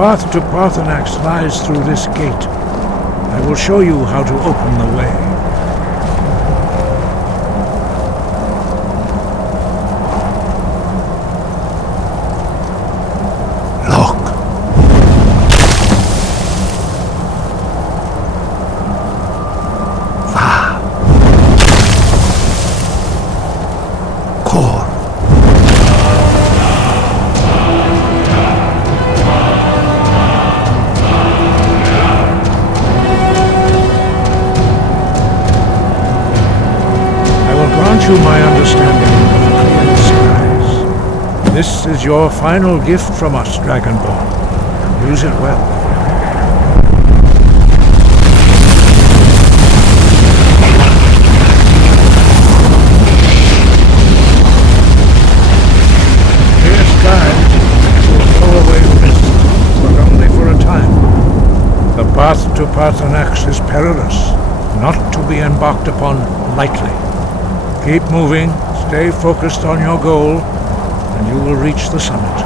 The path to Paarthurnax lies through this gate. I will show you how to open the way. My understanding of the clear skies. This is your final gift from us, Dragonborn. Use it well. Clear skies will blow away mist, but only for a time. The path to Paarthurnax is perilous, not to be embarked upon lightly. Keep moving, stay focused on your goal, and you will reach the summit.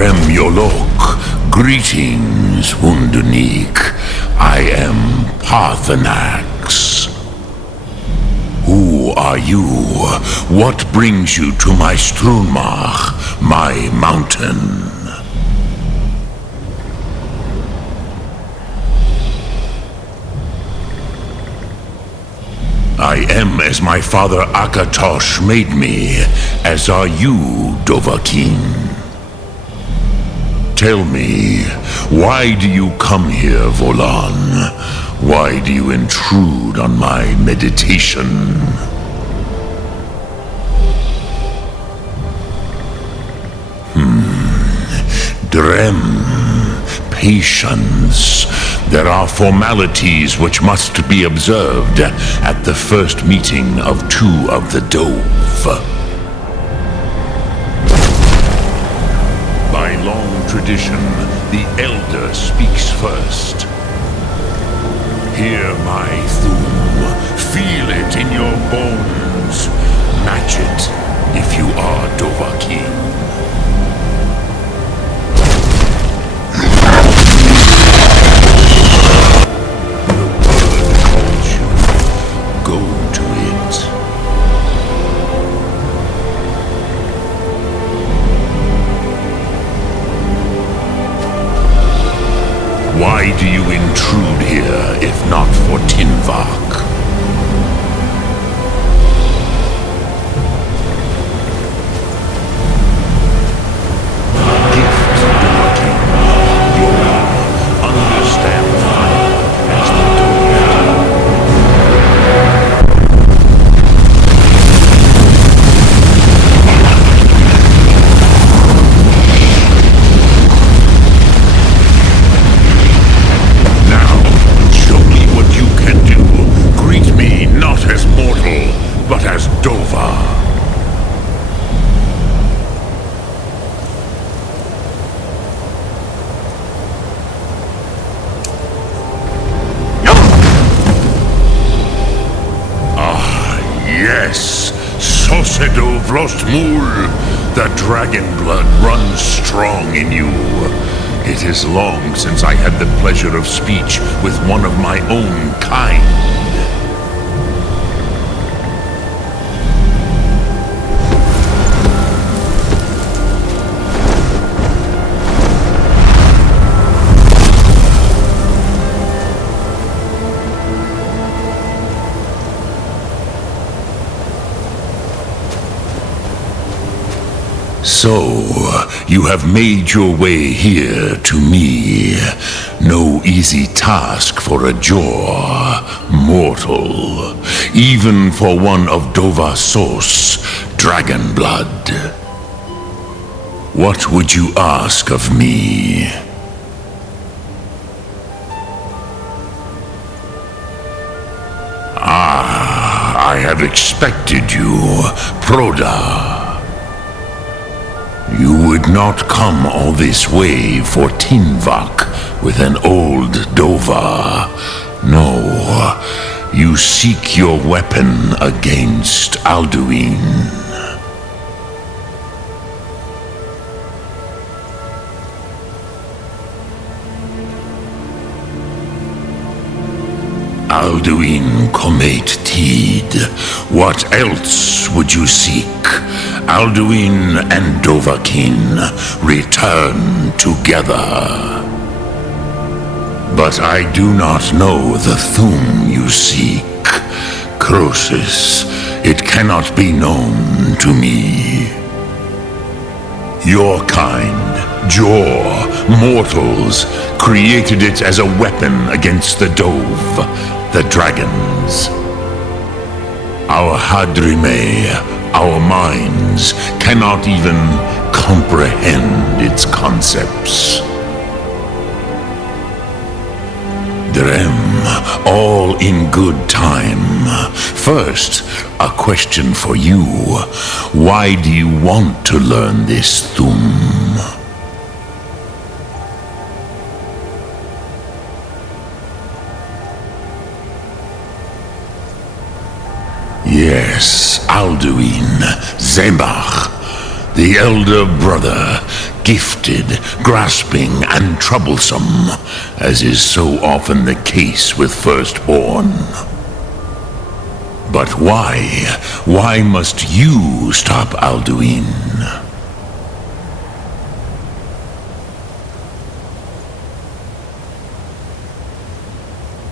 Drem Yolok, greetings, Wundernik. I am Paarthurnax. Who are you? What brings you to my Strunmach, my mountain? I am as my father Akatosh made me, as are you, Dovahkiin. Tell me, why do you come here, Volan? Why do you intrude on my meditation? Drem. Patience. There are formalities which must be observed at the first meeting of two of the Dove. By long tradition, the Elder speaks first. Hear my Thum. Feel it in your bones. Match it if you are Dovahkiin. Why do you intrude here, if not for Tinvak? The dragon blood runs strong in you. It is long since I had the pleasure of speech with one of my own kind. So, you have made your way here to me. No easy task for a Jor mortal, even for one of Dovasos, dragon blood. What would you ask of me? I have expected you, Proda. You would not come all this way for Tinvak with an old Dova. No, you seek your weapon against Alduin. Alduin Comate Teed. What else would you seek? Alduin and Dovahkiin return together. But I do not know the Thum you seek. Croesus, it cannot be known to me. Your kind, Jor, mortals, created it as a weapon against the Dove, the dragons. Our Hadrime, our minds, cannot even comprehend its concepts. Drem, all in good time. First, a question for you. Why do you want to learn this Thum? Yes, Alduin, Zembach, the elder brother, gifted, grasping, and troublesome, as is so often the case with firstborn. But why? Why must you stop Alduin?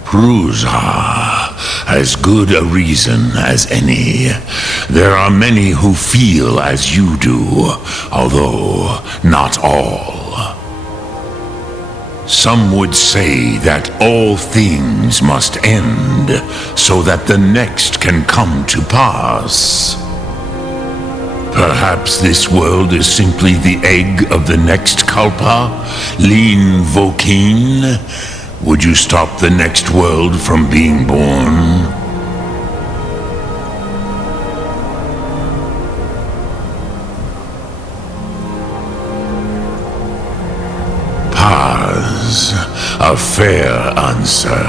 Prusa, as good a reason as any. There are many who feel as you do, although not all. Some would say that all things must end, so that the next can come to pass. Perhaps this world is simply the egg of the next Kalpa, Lin Vokin. Would you stop the next world from being born? A fair answer.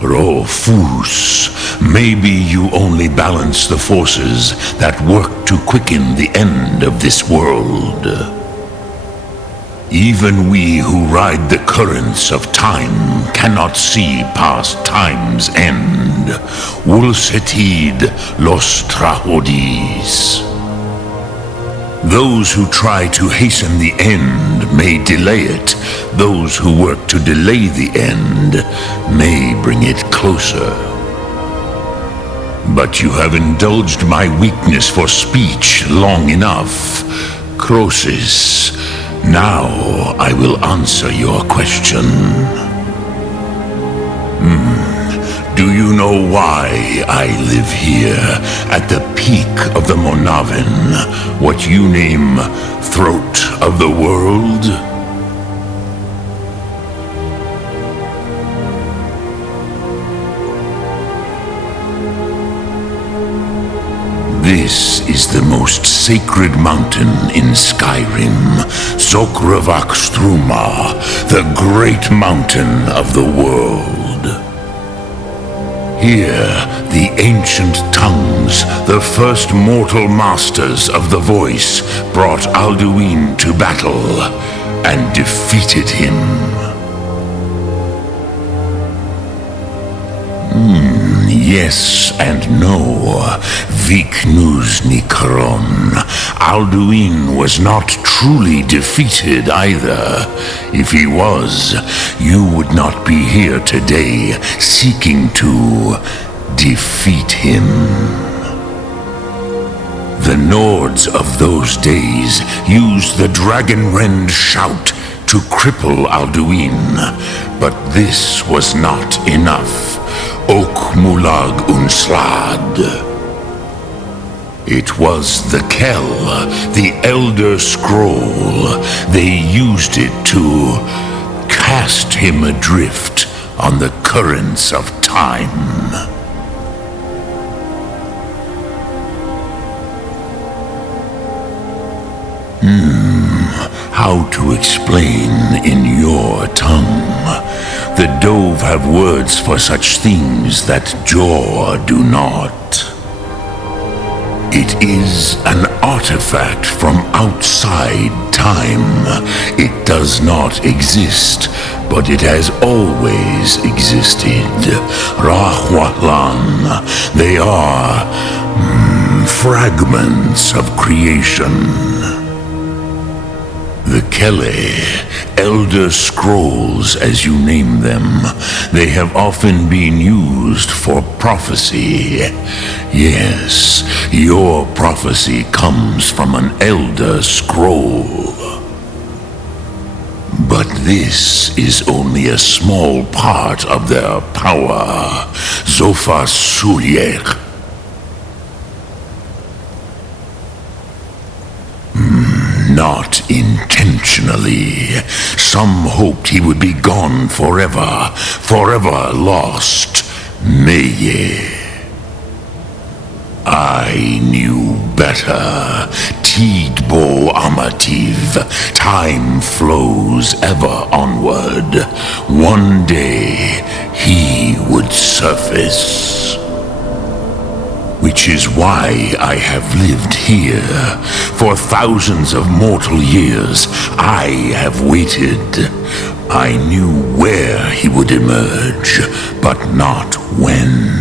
Rofus, maybe you only balance the forces that work to quicken the end of this world. Even we who ride the currents of time cannot see past time's end. Wulsetid los trahodis. Those who try to hasten the end may delay it. Those who work to delay the end may bring it closer. But you have indulged my weakness for speech long enough. Croesus, now I will answer your question. Do you know why I live here, at the peak of the Monavin, what you name throat of the world? This is the most sacred mountain in Skyrim, Zokravakstruma, the great mountain of the world. Here, the ancient tongues, the first mortal masters of the voice, brought Alduin to battle and defeated him. Yes and no. Viknusnikaron. Alduin was not truly defeated either. If he was, you would not be here today seeking to defeat him. The Nords of those days used the Dragonrend shout to cripple Alduin, but this was not enough. Ok Mulag Unslad. It was the Kell, the Elder Scroll. They used it to cast him adrift on the currents of time. How to explain in your tongue? The Dove have words for such things that Jor do not. It is an artifact from outside time. It does not exist, but it has always existed. Rahwalan. They are fragments of creation. The Kele, Elder Scrolls as you name them, they have often been used for prophecy. Yes, your prophecy comes from an Elder Scroll. But this is only a small part of their power. Zofa Sulyek. Not intentionally. Some hoped he would be gone forever, forever lost. Meye. I knew better. Tidbo Amativ. Time flows ever onward. One day he would surface. which is why I have lived here. For thousands of mortal years, I have waited. I knew where he would emerge, but not when.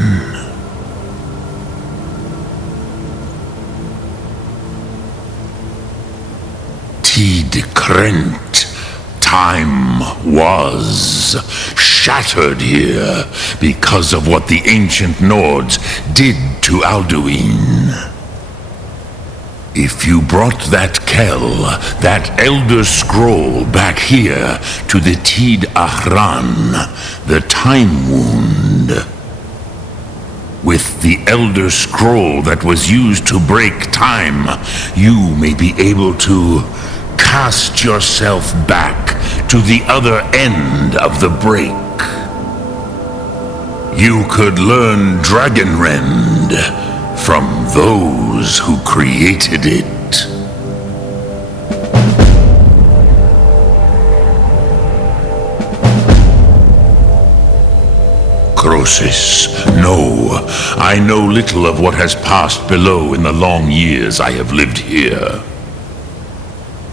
Tid Krent. Time was shattered here because of what the ancient Nords did to Alduin. If you brought that Kell, that Elder Scroll, back here to the Tid Ahran, the Time Wound, with the Elder Scroll that was used to break time, you may be able to cast yourself back to the other end of the break. You could learn Dragonrend from those who created it. Croesus, no, I know little of what has passed below in the long years I have lived here.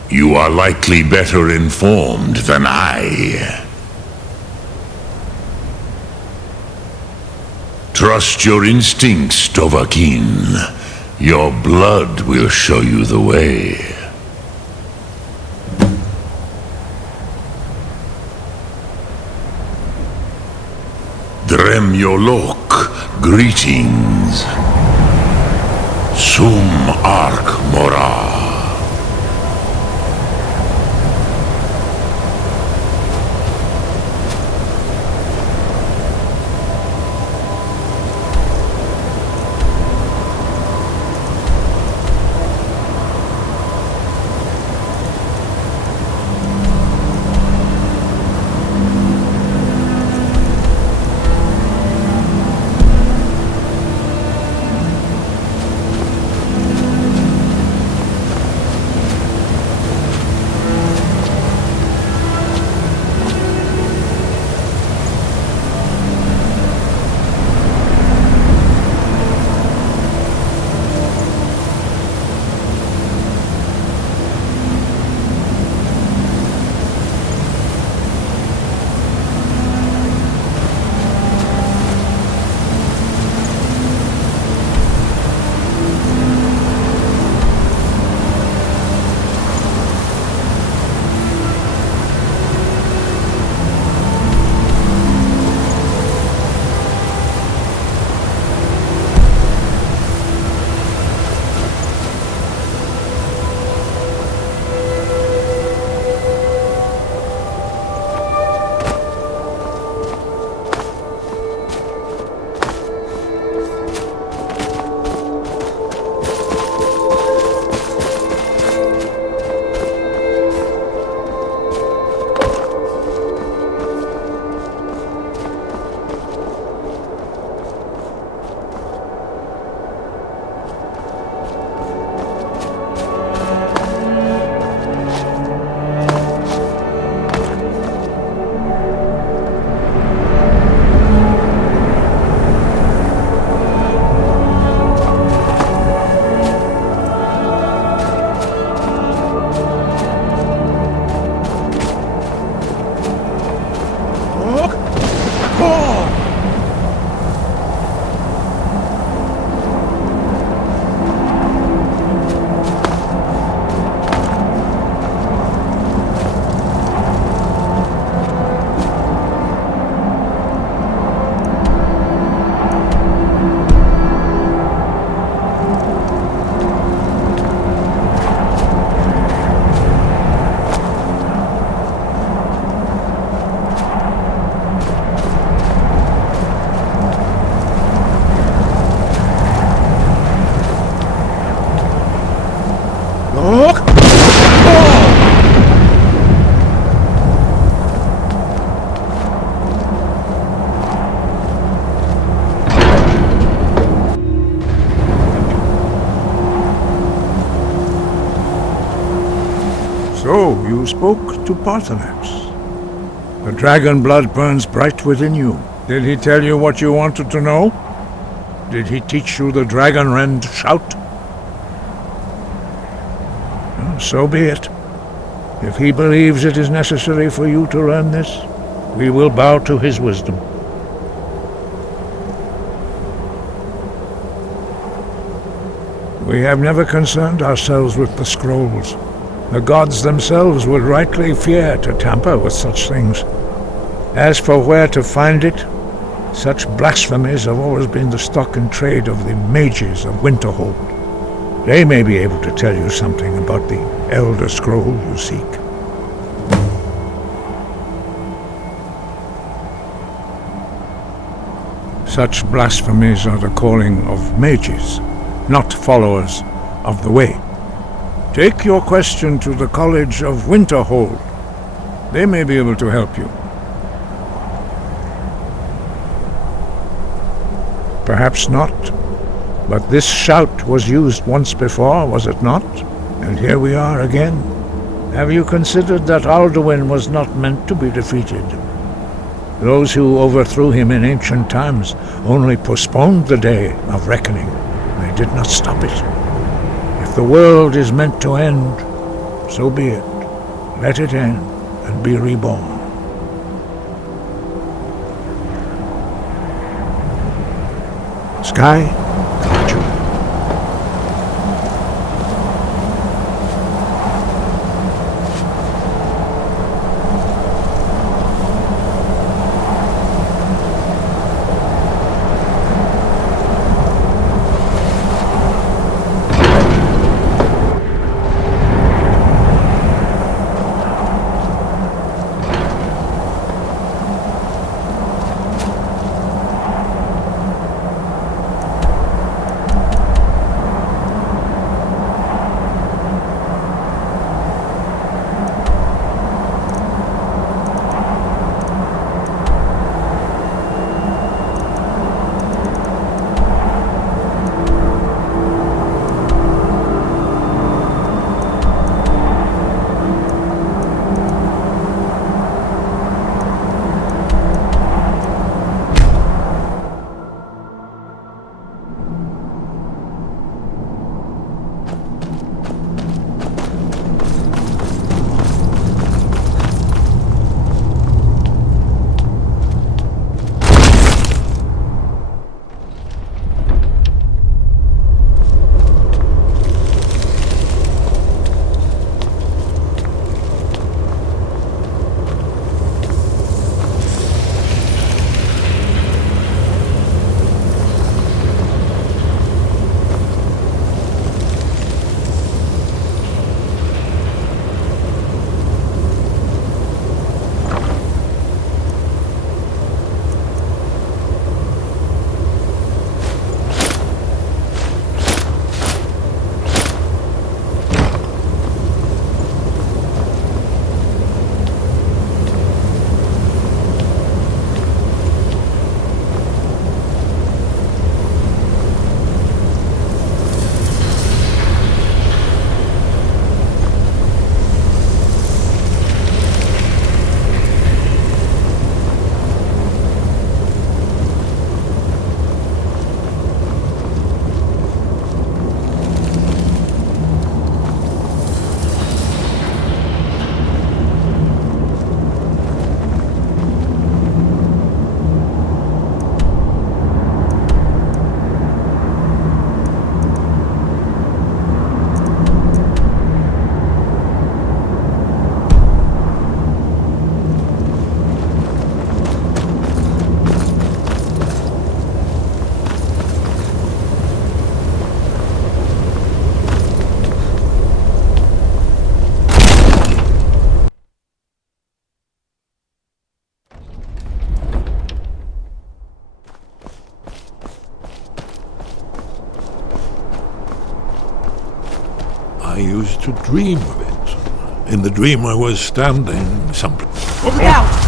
You are likely better informed than I. Trust your instincts, Dovahkiin. Your blood will show you the way. Dremyolok, greetings. Sum Ark Mora. So, you spoke to Paarthurnax. The dragon blood burns bright within you. Did he tell you what you wanted to know? Did he teach you the dragon-rend shout? Well, so be it. If he believes it is necessary for you to learn this, we will bow to his wisdom. We have never concerned ourselves with the scrolls. The gods themselves would rightly fear to tamper with such things. As for where to find it, such blasphemies have always been the stock and trade of the mages of Winterhold. They may be able to tell you something about the Elder Scroll you seek. Such blasphemies are the calling of mages, not followers of the way. Take your question to the College of Winterhold. They may be able to help you. Perhaps not, but this shout was used once before, was it not? And here we are again. Have you considered that Alduin was not meant to be defeated? Those who overthrew him in ancient times only postponed the day of reckoning. They did not stop it. If the world is meant to end, so be it. Let it end and be reborn. Sky, Kaiju. I used to dream of it. In the dream I was standing someplace. Look out!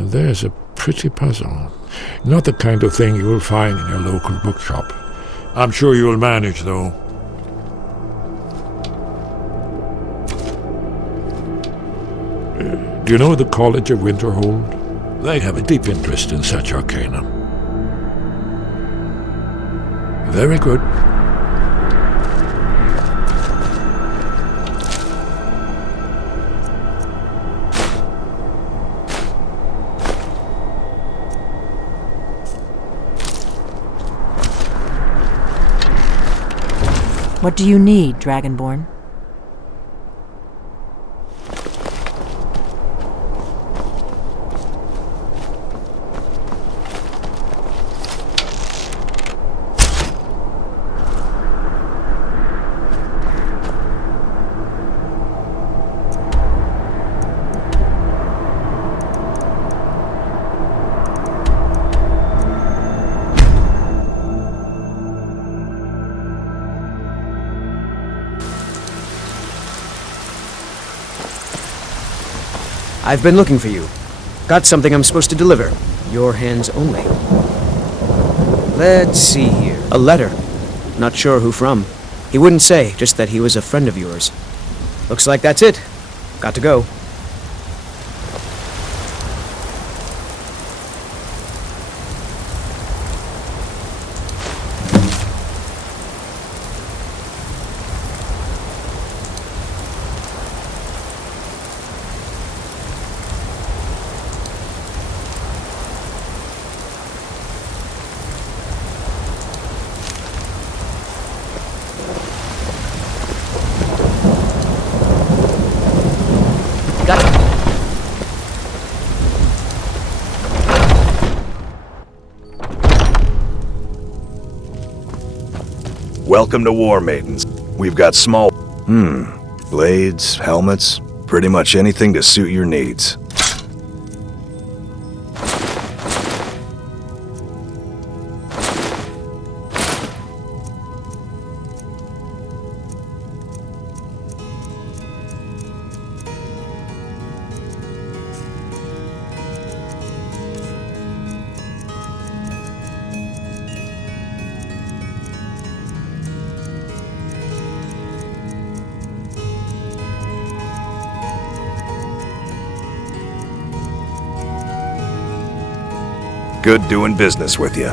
There's a pretty puzzle. Not the kind of thing you will find in your local bookshop. I'm sure you'll manage, though. Do you know the College of Winterhold? They have a deep interest in such arcana. Very good. What do you need, Dragonborn? I've been looking for you. Got something I'm supposed to deliver. Your hands only. Let's see here. A letter. Not sure who from. He wouldn't say, just that he was a friend of yours. Looks like that's it. Got to go. Welcome to War Maidens. We've got small... blades, helmets, pretty much anything to suit your needs. Good doing business with you.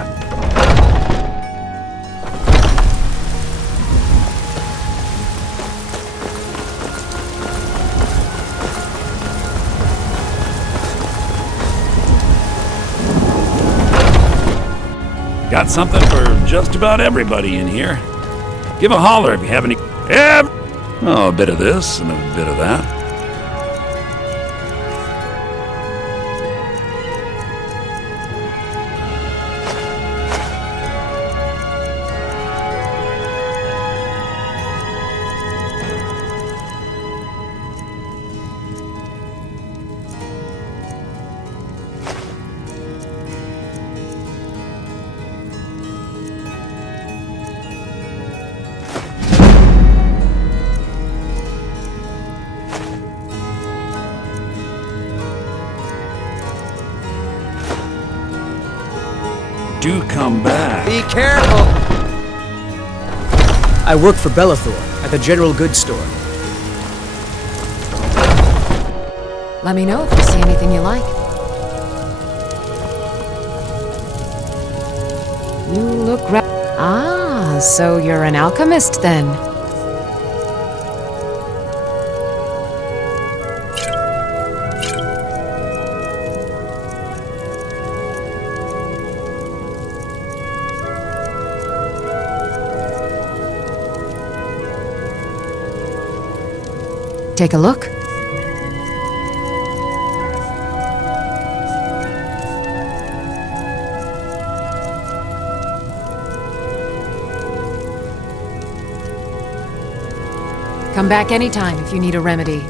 Got something for just about everybody in here. Give a holler if you have any... Oh, a bit of this and a bit of that. Do come back. Be careful! I work for Belethor at the General Goods Store. Let me know if you see anything you like. You look Ah, so you're an alchemist then. Take a look. Come back anytime if you need a remedy.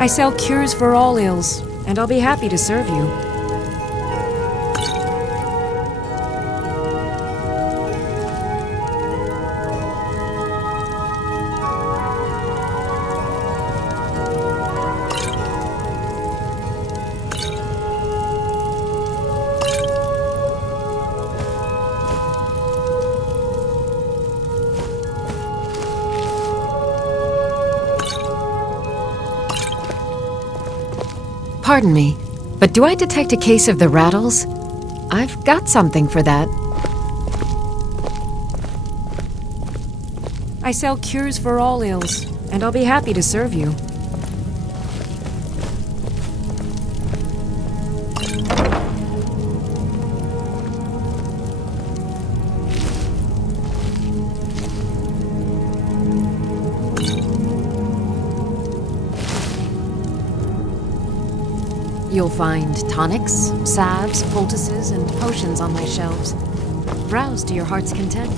I sell cures for all ills, and I'll be happy to serve you. Pardon me, but do I detect a case of the rattles? I've got something for that. I sell cures for all ills, and I'll be happy to serve you. You'll find tonics, salves, poultices, and potions on my shelves. Browse to your heart's content.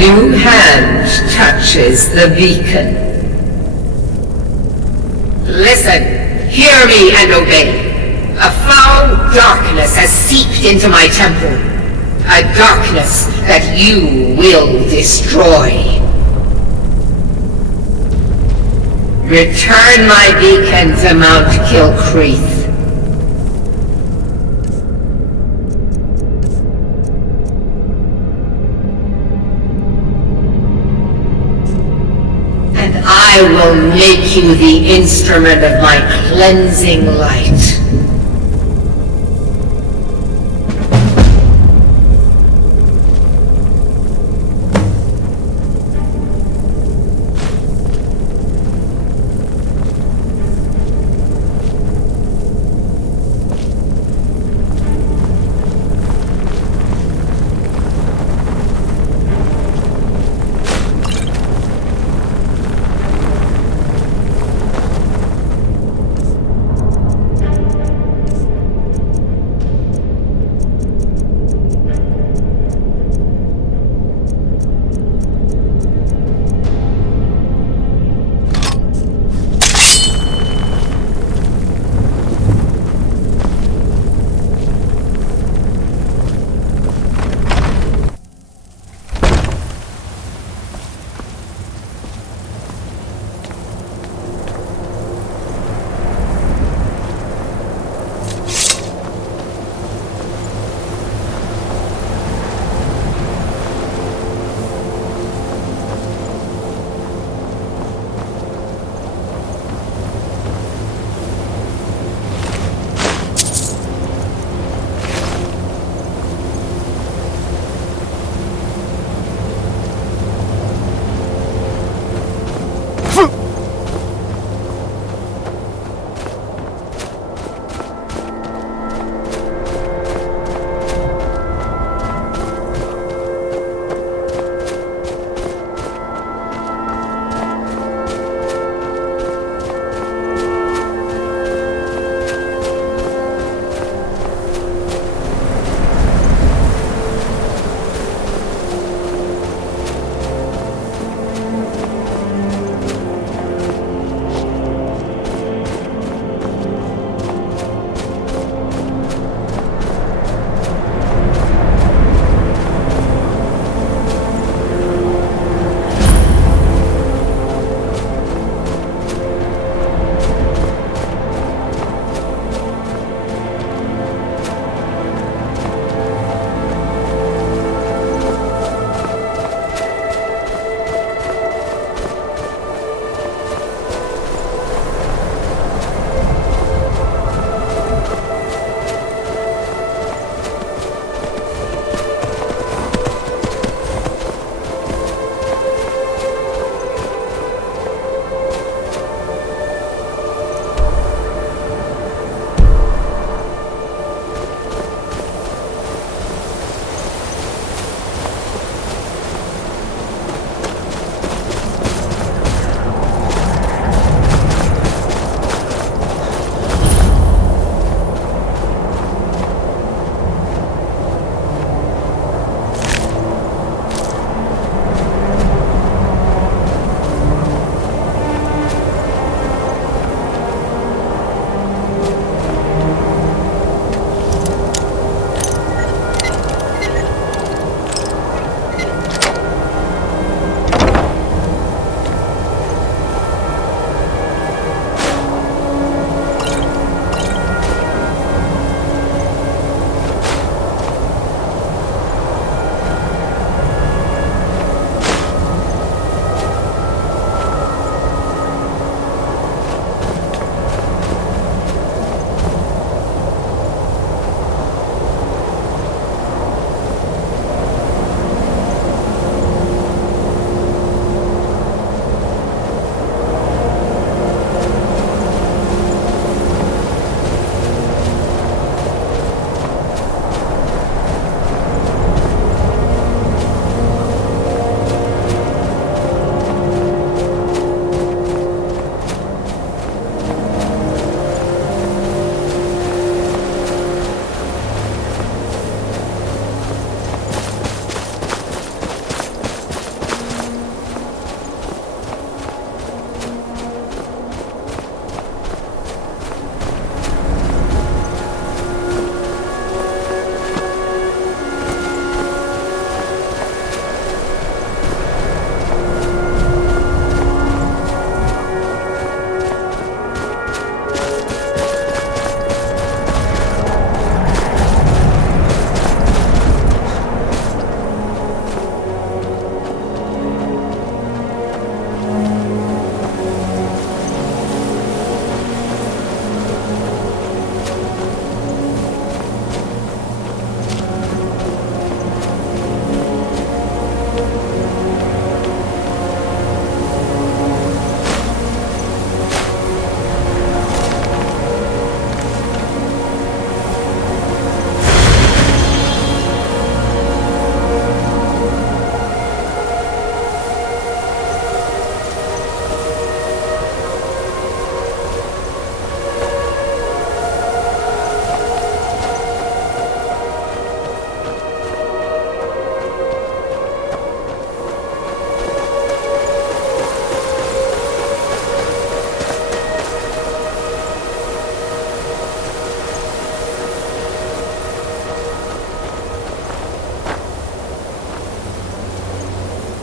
New hand touches the beacon. Listen, hear me and obey. A foul darkness has seeped into my temple. A darkness that you will destroy. Return my beacon to Mount Kilcreath. I will make you the instrument of my cleansing light.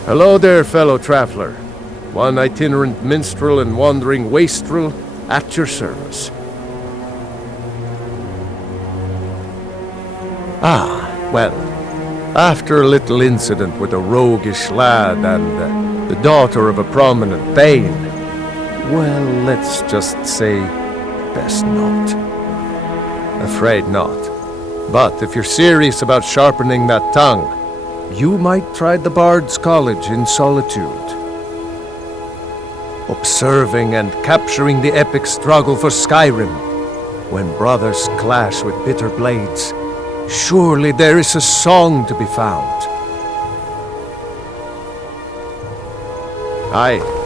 Hello there, fellow traveler. One itinerant minstrel and wandering wastrel at your service. Ah, well, after a little incident with a roguish lad and the daughter of a prominent thane, well, let's just say, best not. Afraid not. But if you're serious about sharpening that tongue, you might try the Bard's College in solitude. Observing and capturing the epic struggle for Skyrim, when brothers clash with bitter blades, surely there is a song to be found. Aye.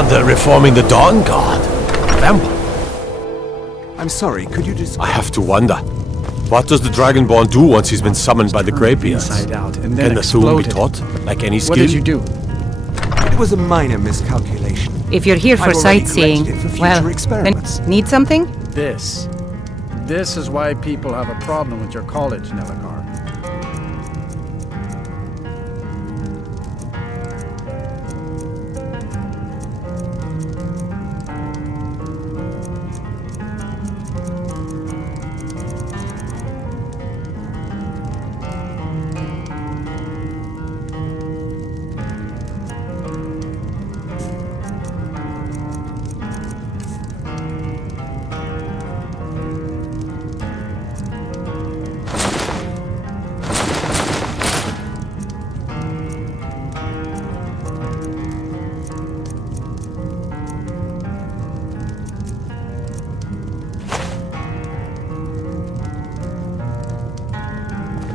under reforming the Dawn Guard. Vampire. I'm sorry, could you just... I have to wonder. What does the Dragonborn do once he's been summoned by the Greybeards? Inside out, and then Can the Thum be exploded. taught? Like any skill? What did you do? It was a minor miscalculation. If you're here for I've already sightseeing, collected it for well, future experiments. then need something? This. This is why people have a problem with your college, Nelagar.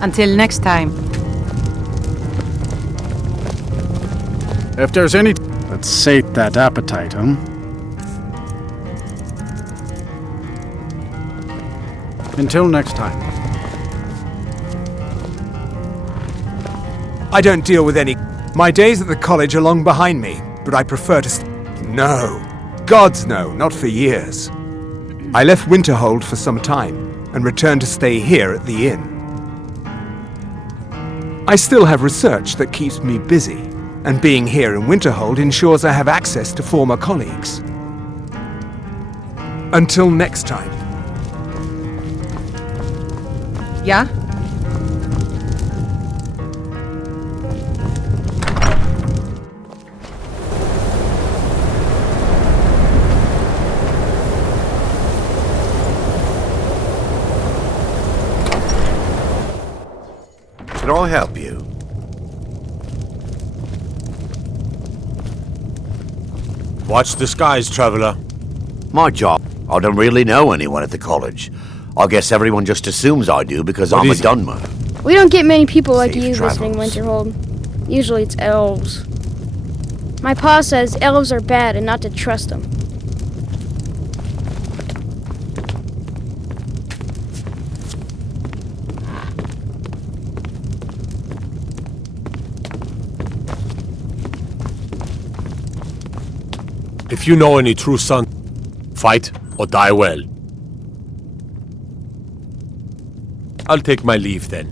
Until next time. If there's any... Let's sate that appetite, huh? Until next time. I don't deal with any... My days at the college are long behind me, but I prefer to... No. Gods no, not for years. I left Winterhold for some time, and returned to stay here at the inn. I still have research that keeps me busy, and being here in Winterhold ensures I have access to former colleagues. Until next time. Yeah? Can I help you? Watch the skies, traveler. My job. I don't really know anyone at the college. I guess everyone just assumes I do because I'm a Dunmer. We don't get many people like Safe you travels. visiting Winterhold. Usually it's elves. My pa says elves are bad and not to trust them. If you know any true son, fight or die well. I'll take my leave then.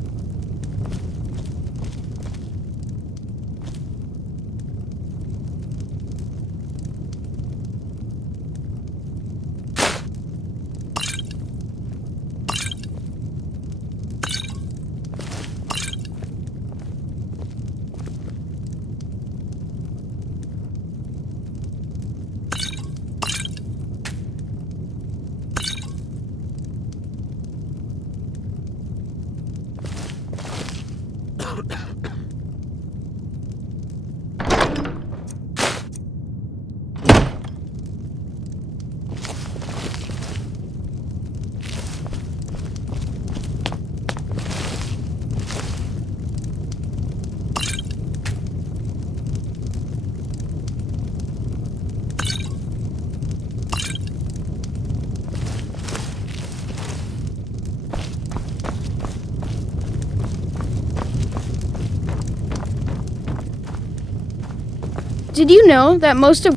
Did you know that most of...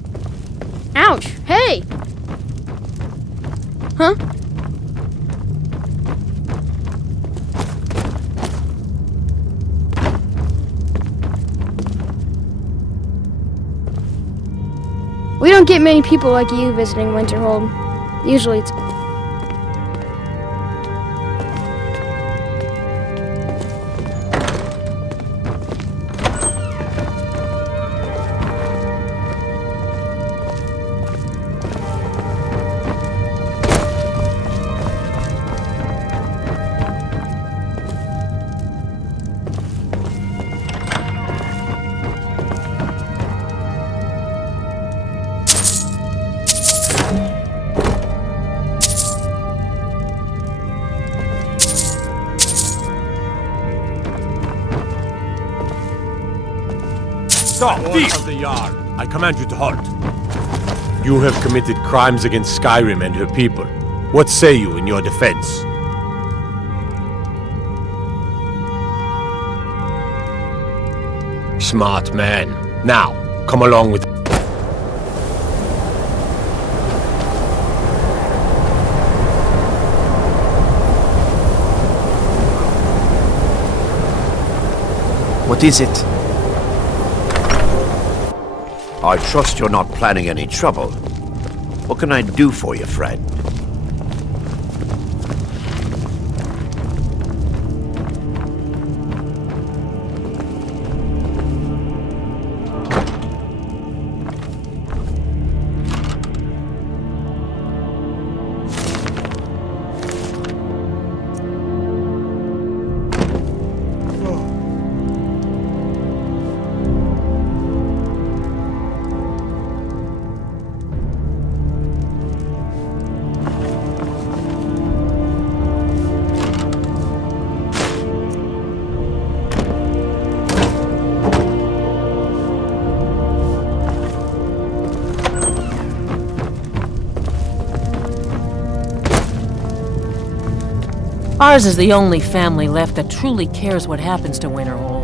Ouch! Hey! Huh? We don't get many people like you visiting Winterhold. Usually it's... Stop! Thief! Of the yard. I command you to halt. You have committed crimes against Skyrim and her people. What say you in your defense? Smart man. Now, come along with... What is it? I trust you're not planning any trouble. What can I do for you, friend? Ours is the only family left that truly cares what happens to Winterhold.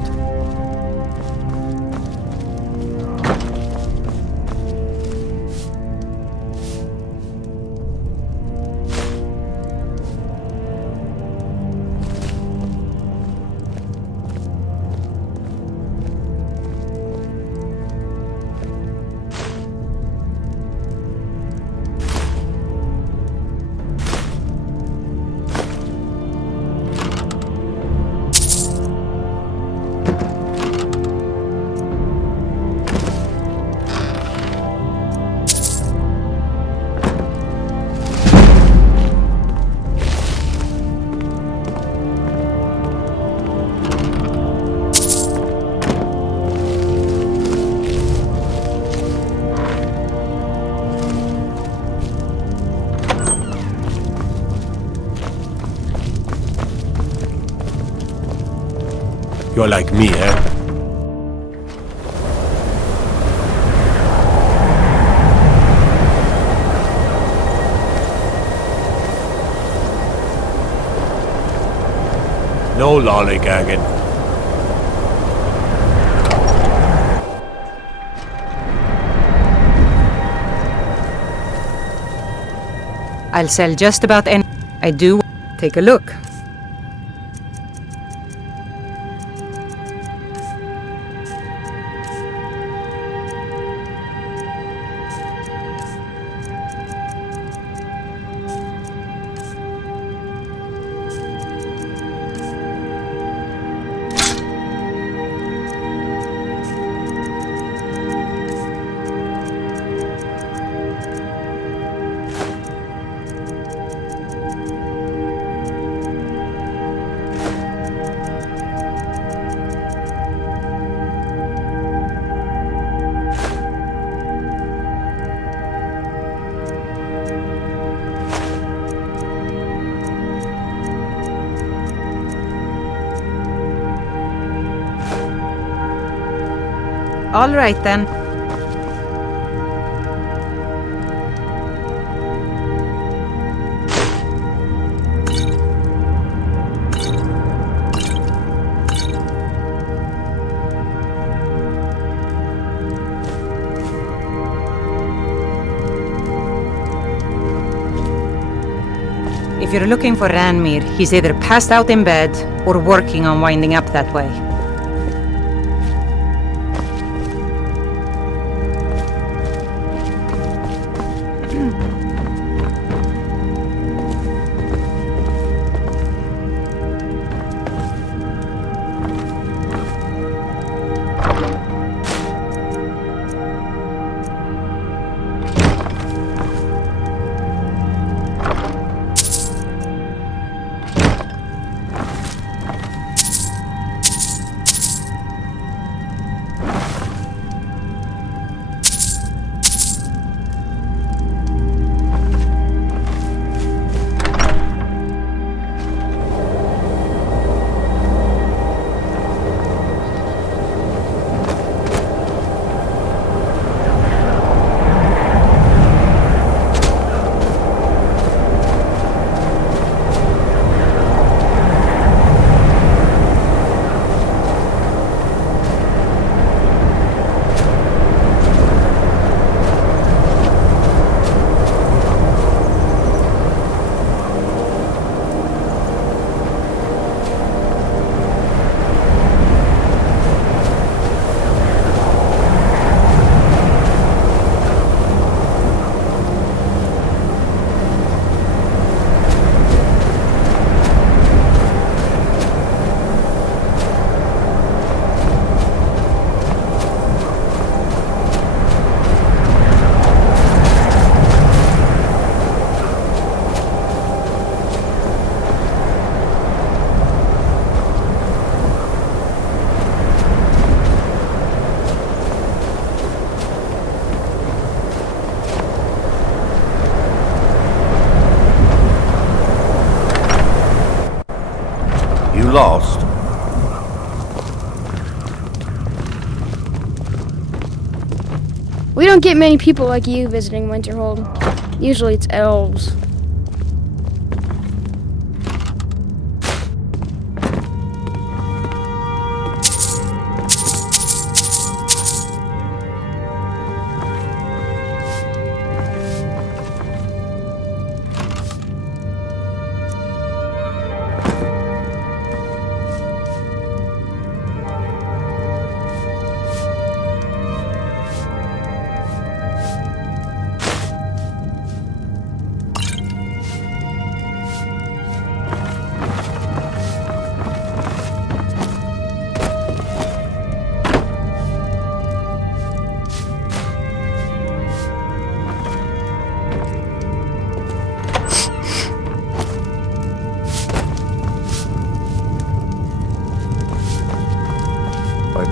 You're like me, eh? No lollygagging. I'll sell just about any. I do. Take a look. All right, then. If you're looking for Ranmir, he's either passed out in bed or working on winding up that way. lost? We don't get many people like you visiting Winterhold. Usually it's elves.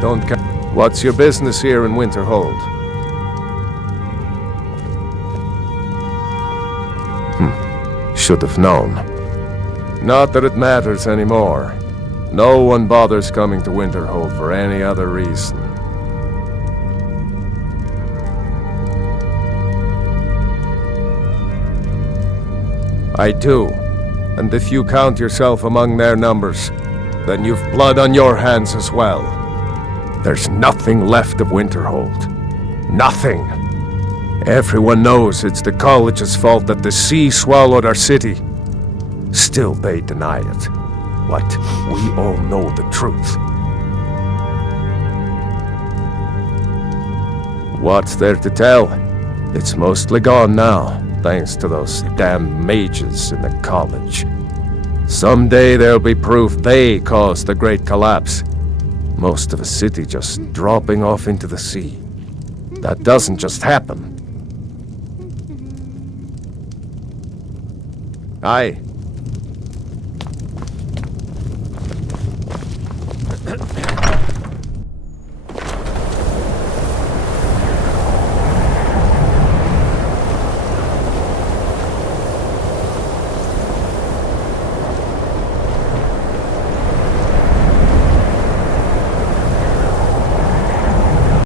Don't ca- What's your business here in Winterhold? Should have known. Not that it matters anymore. No one bothers coming to Winterhold for any other reason. I do. And if you count yourself among their numbers, then you've blood on your hands as well. There's nothing left of Winterhold. Nothing. Everyone knows it's the college's fault that the sea swallowed our city. Still they deny it. But we all know the truth. What's there to tell? It's mostly gone now, thanks to those damn mages in the college. Someday there'll be proof they caused the Great Collapse. Most of a city just dropping off into the sea. That doesn't just happen. Aye,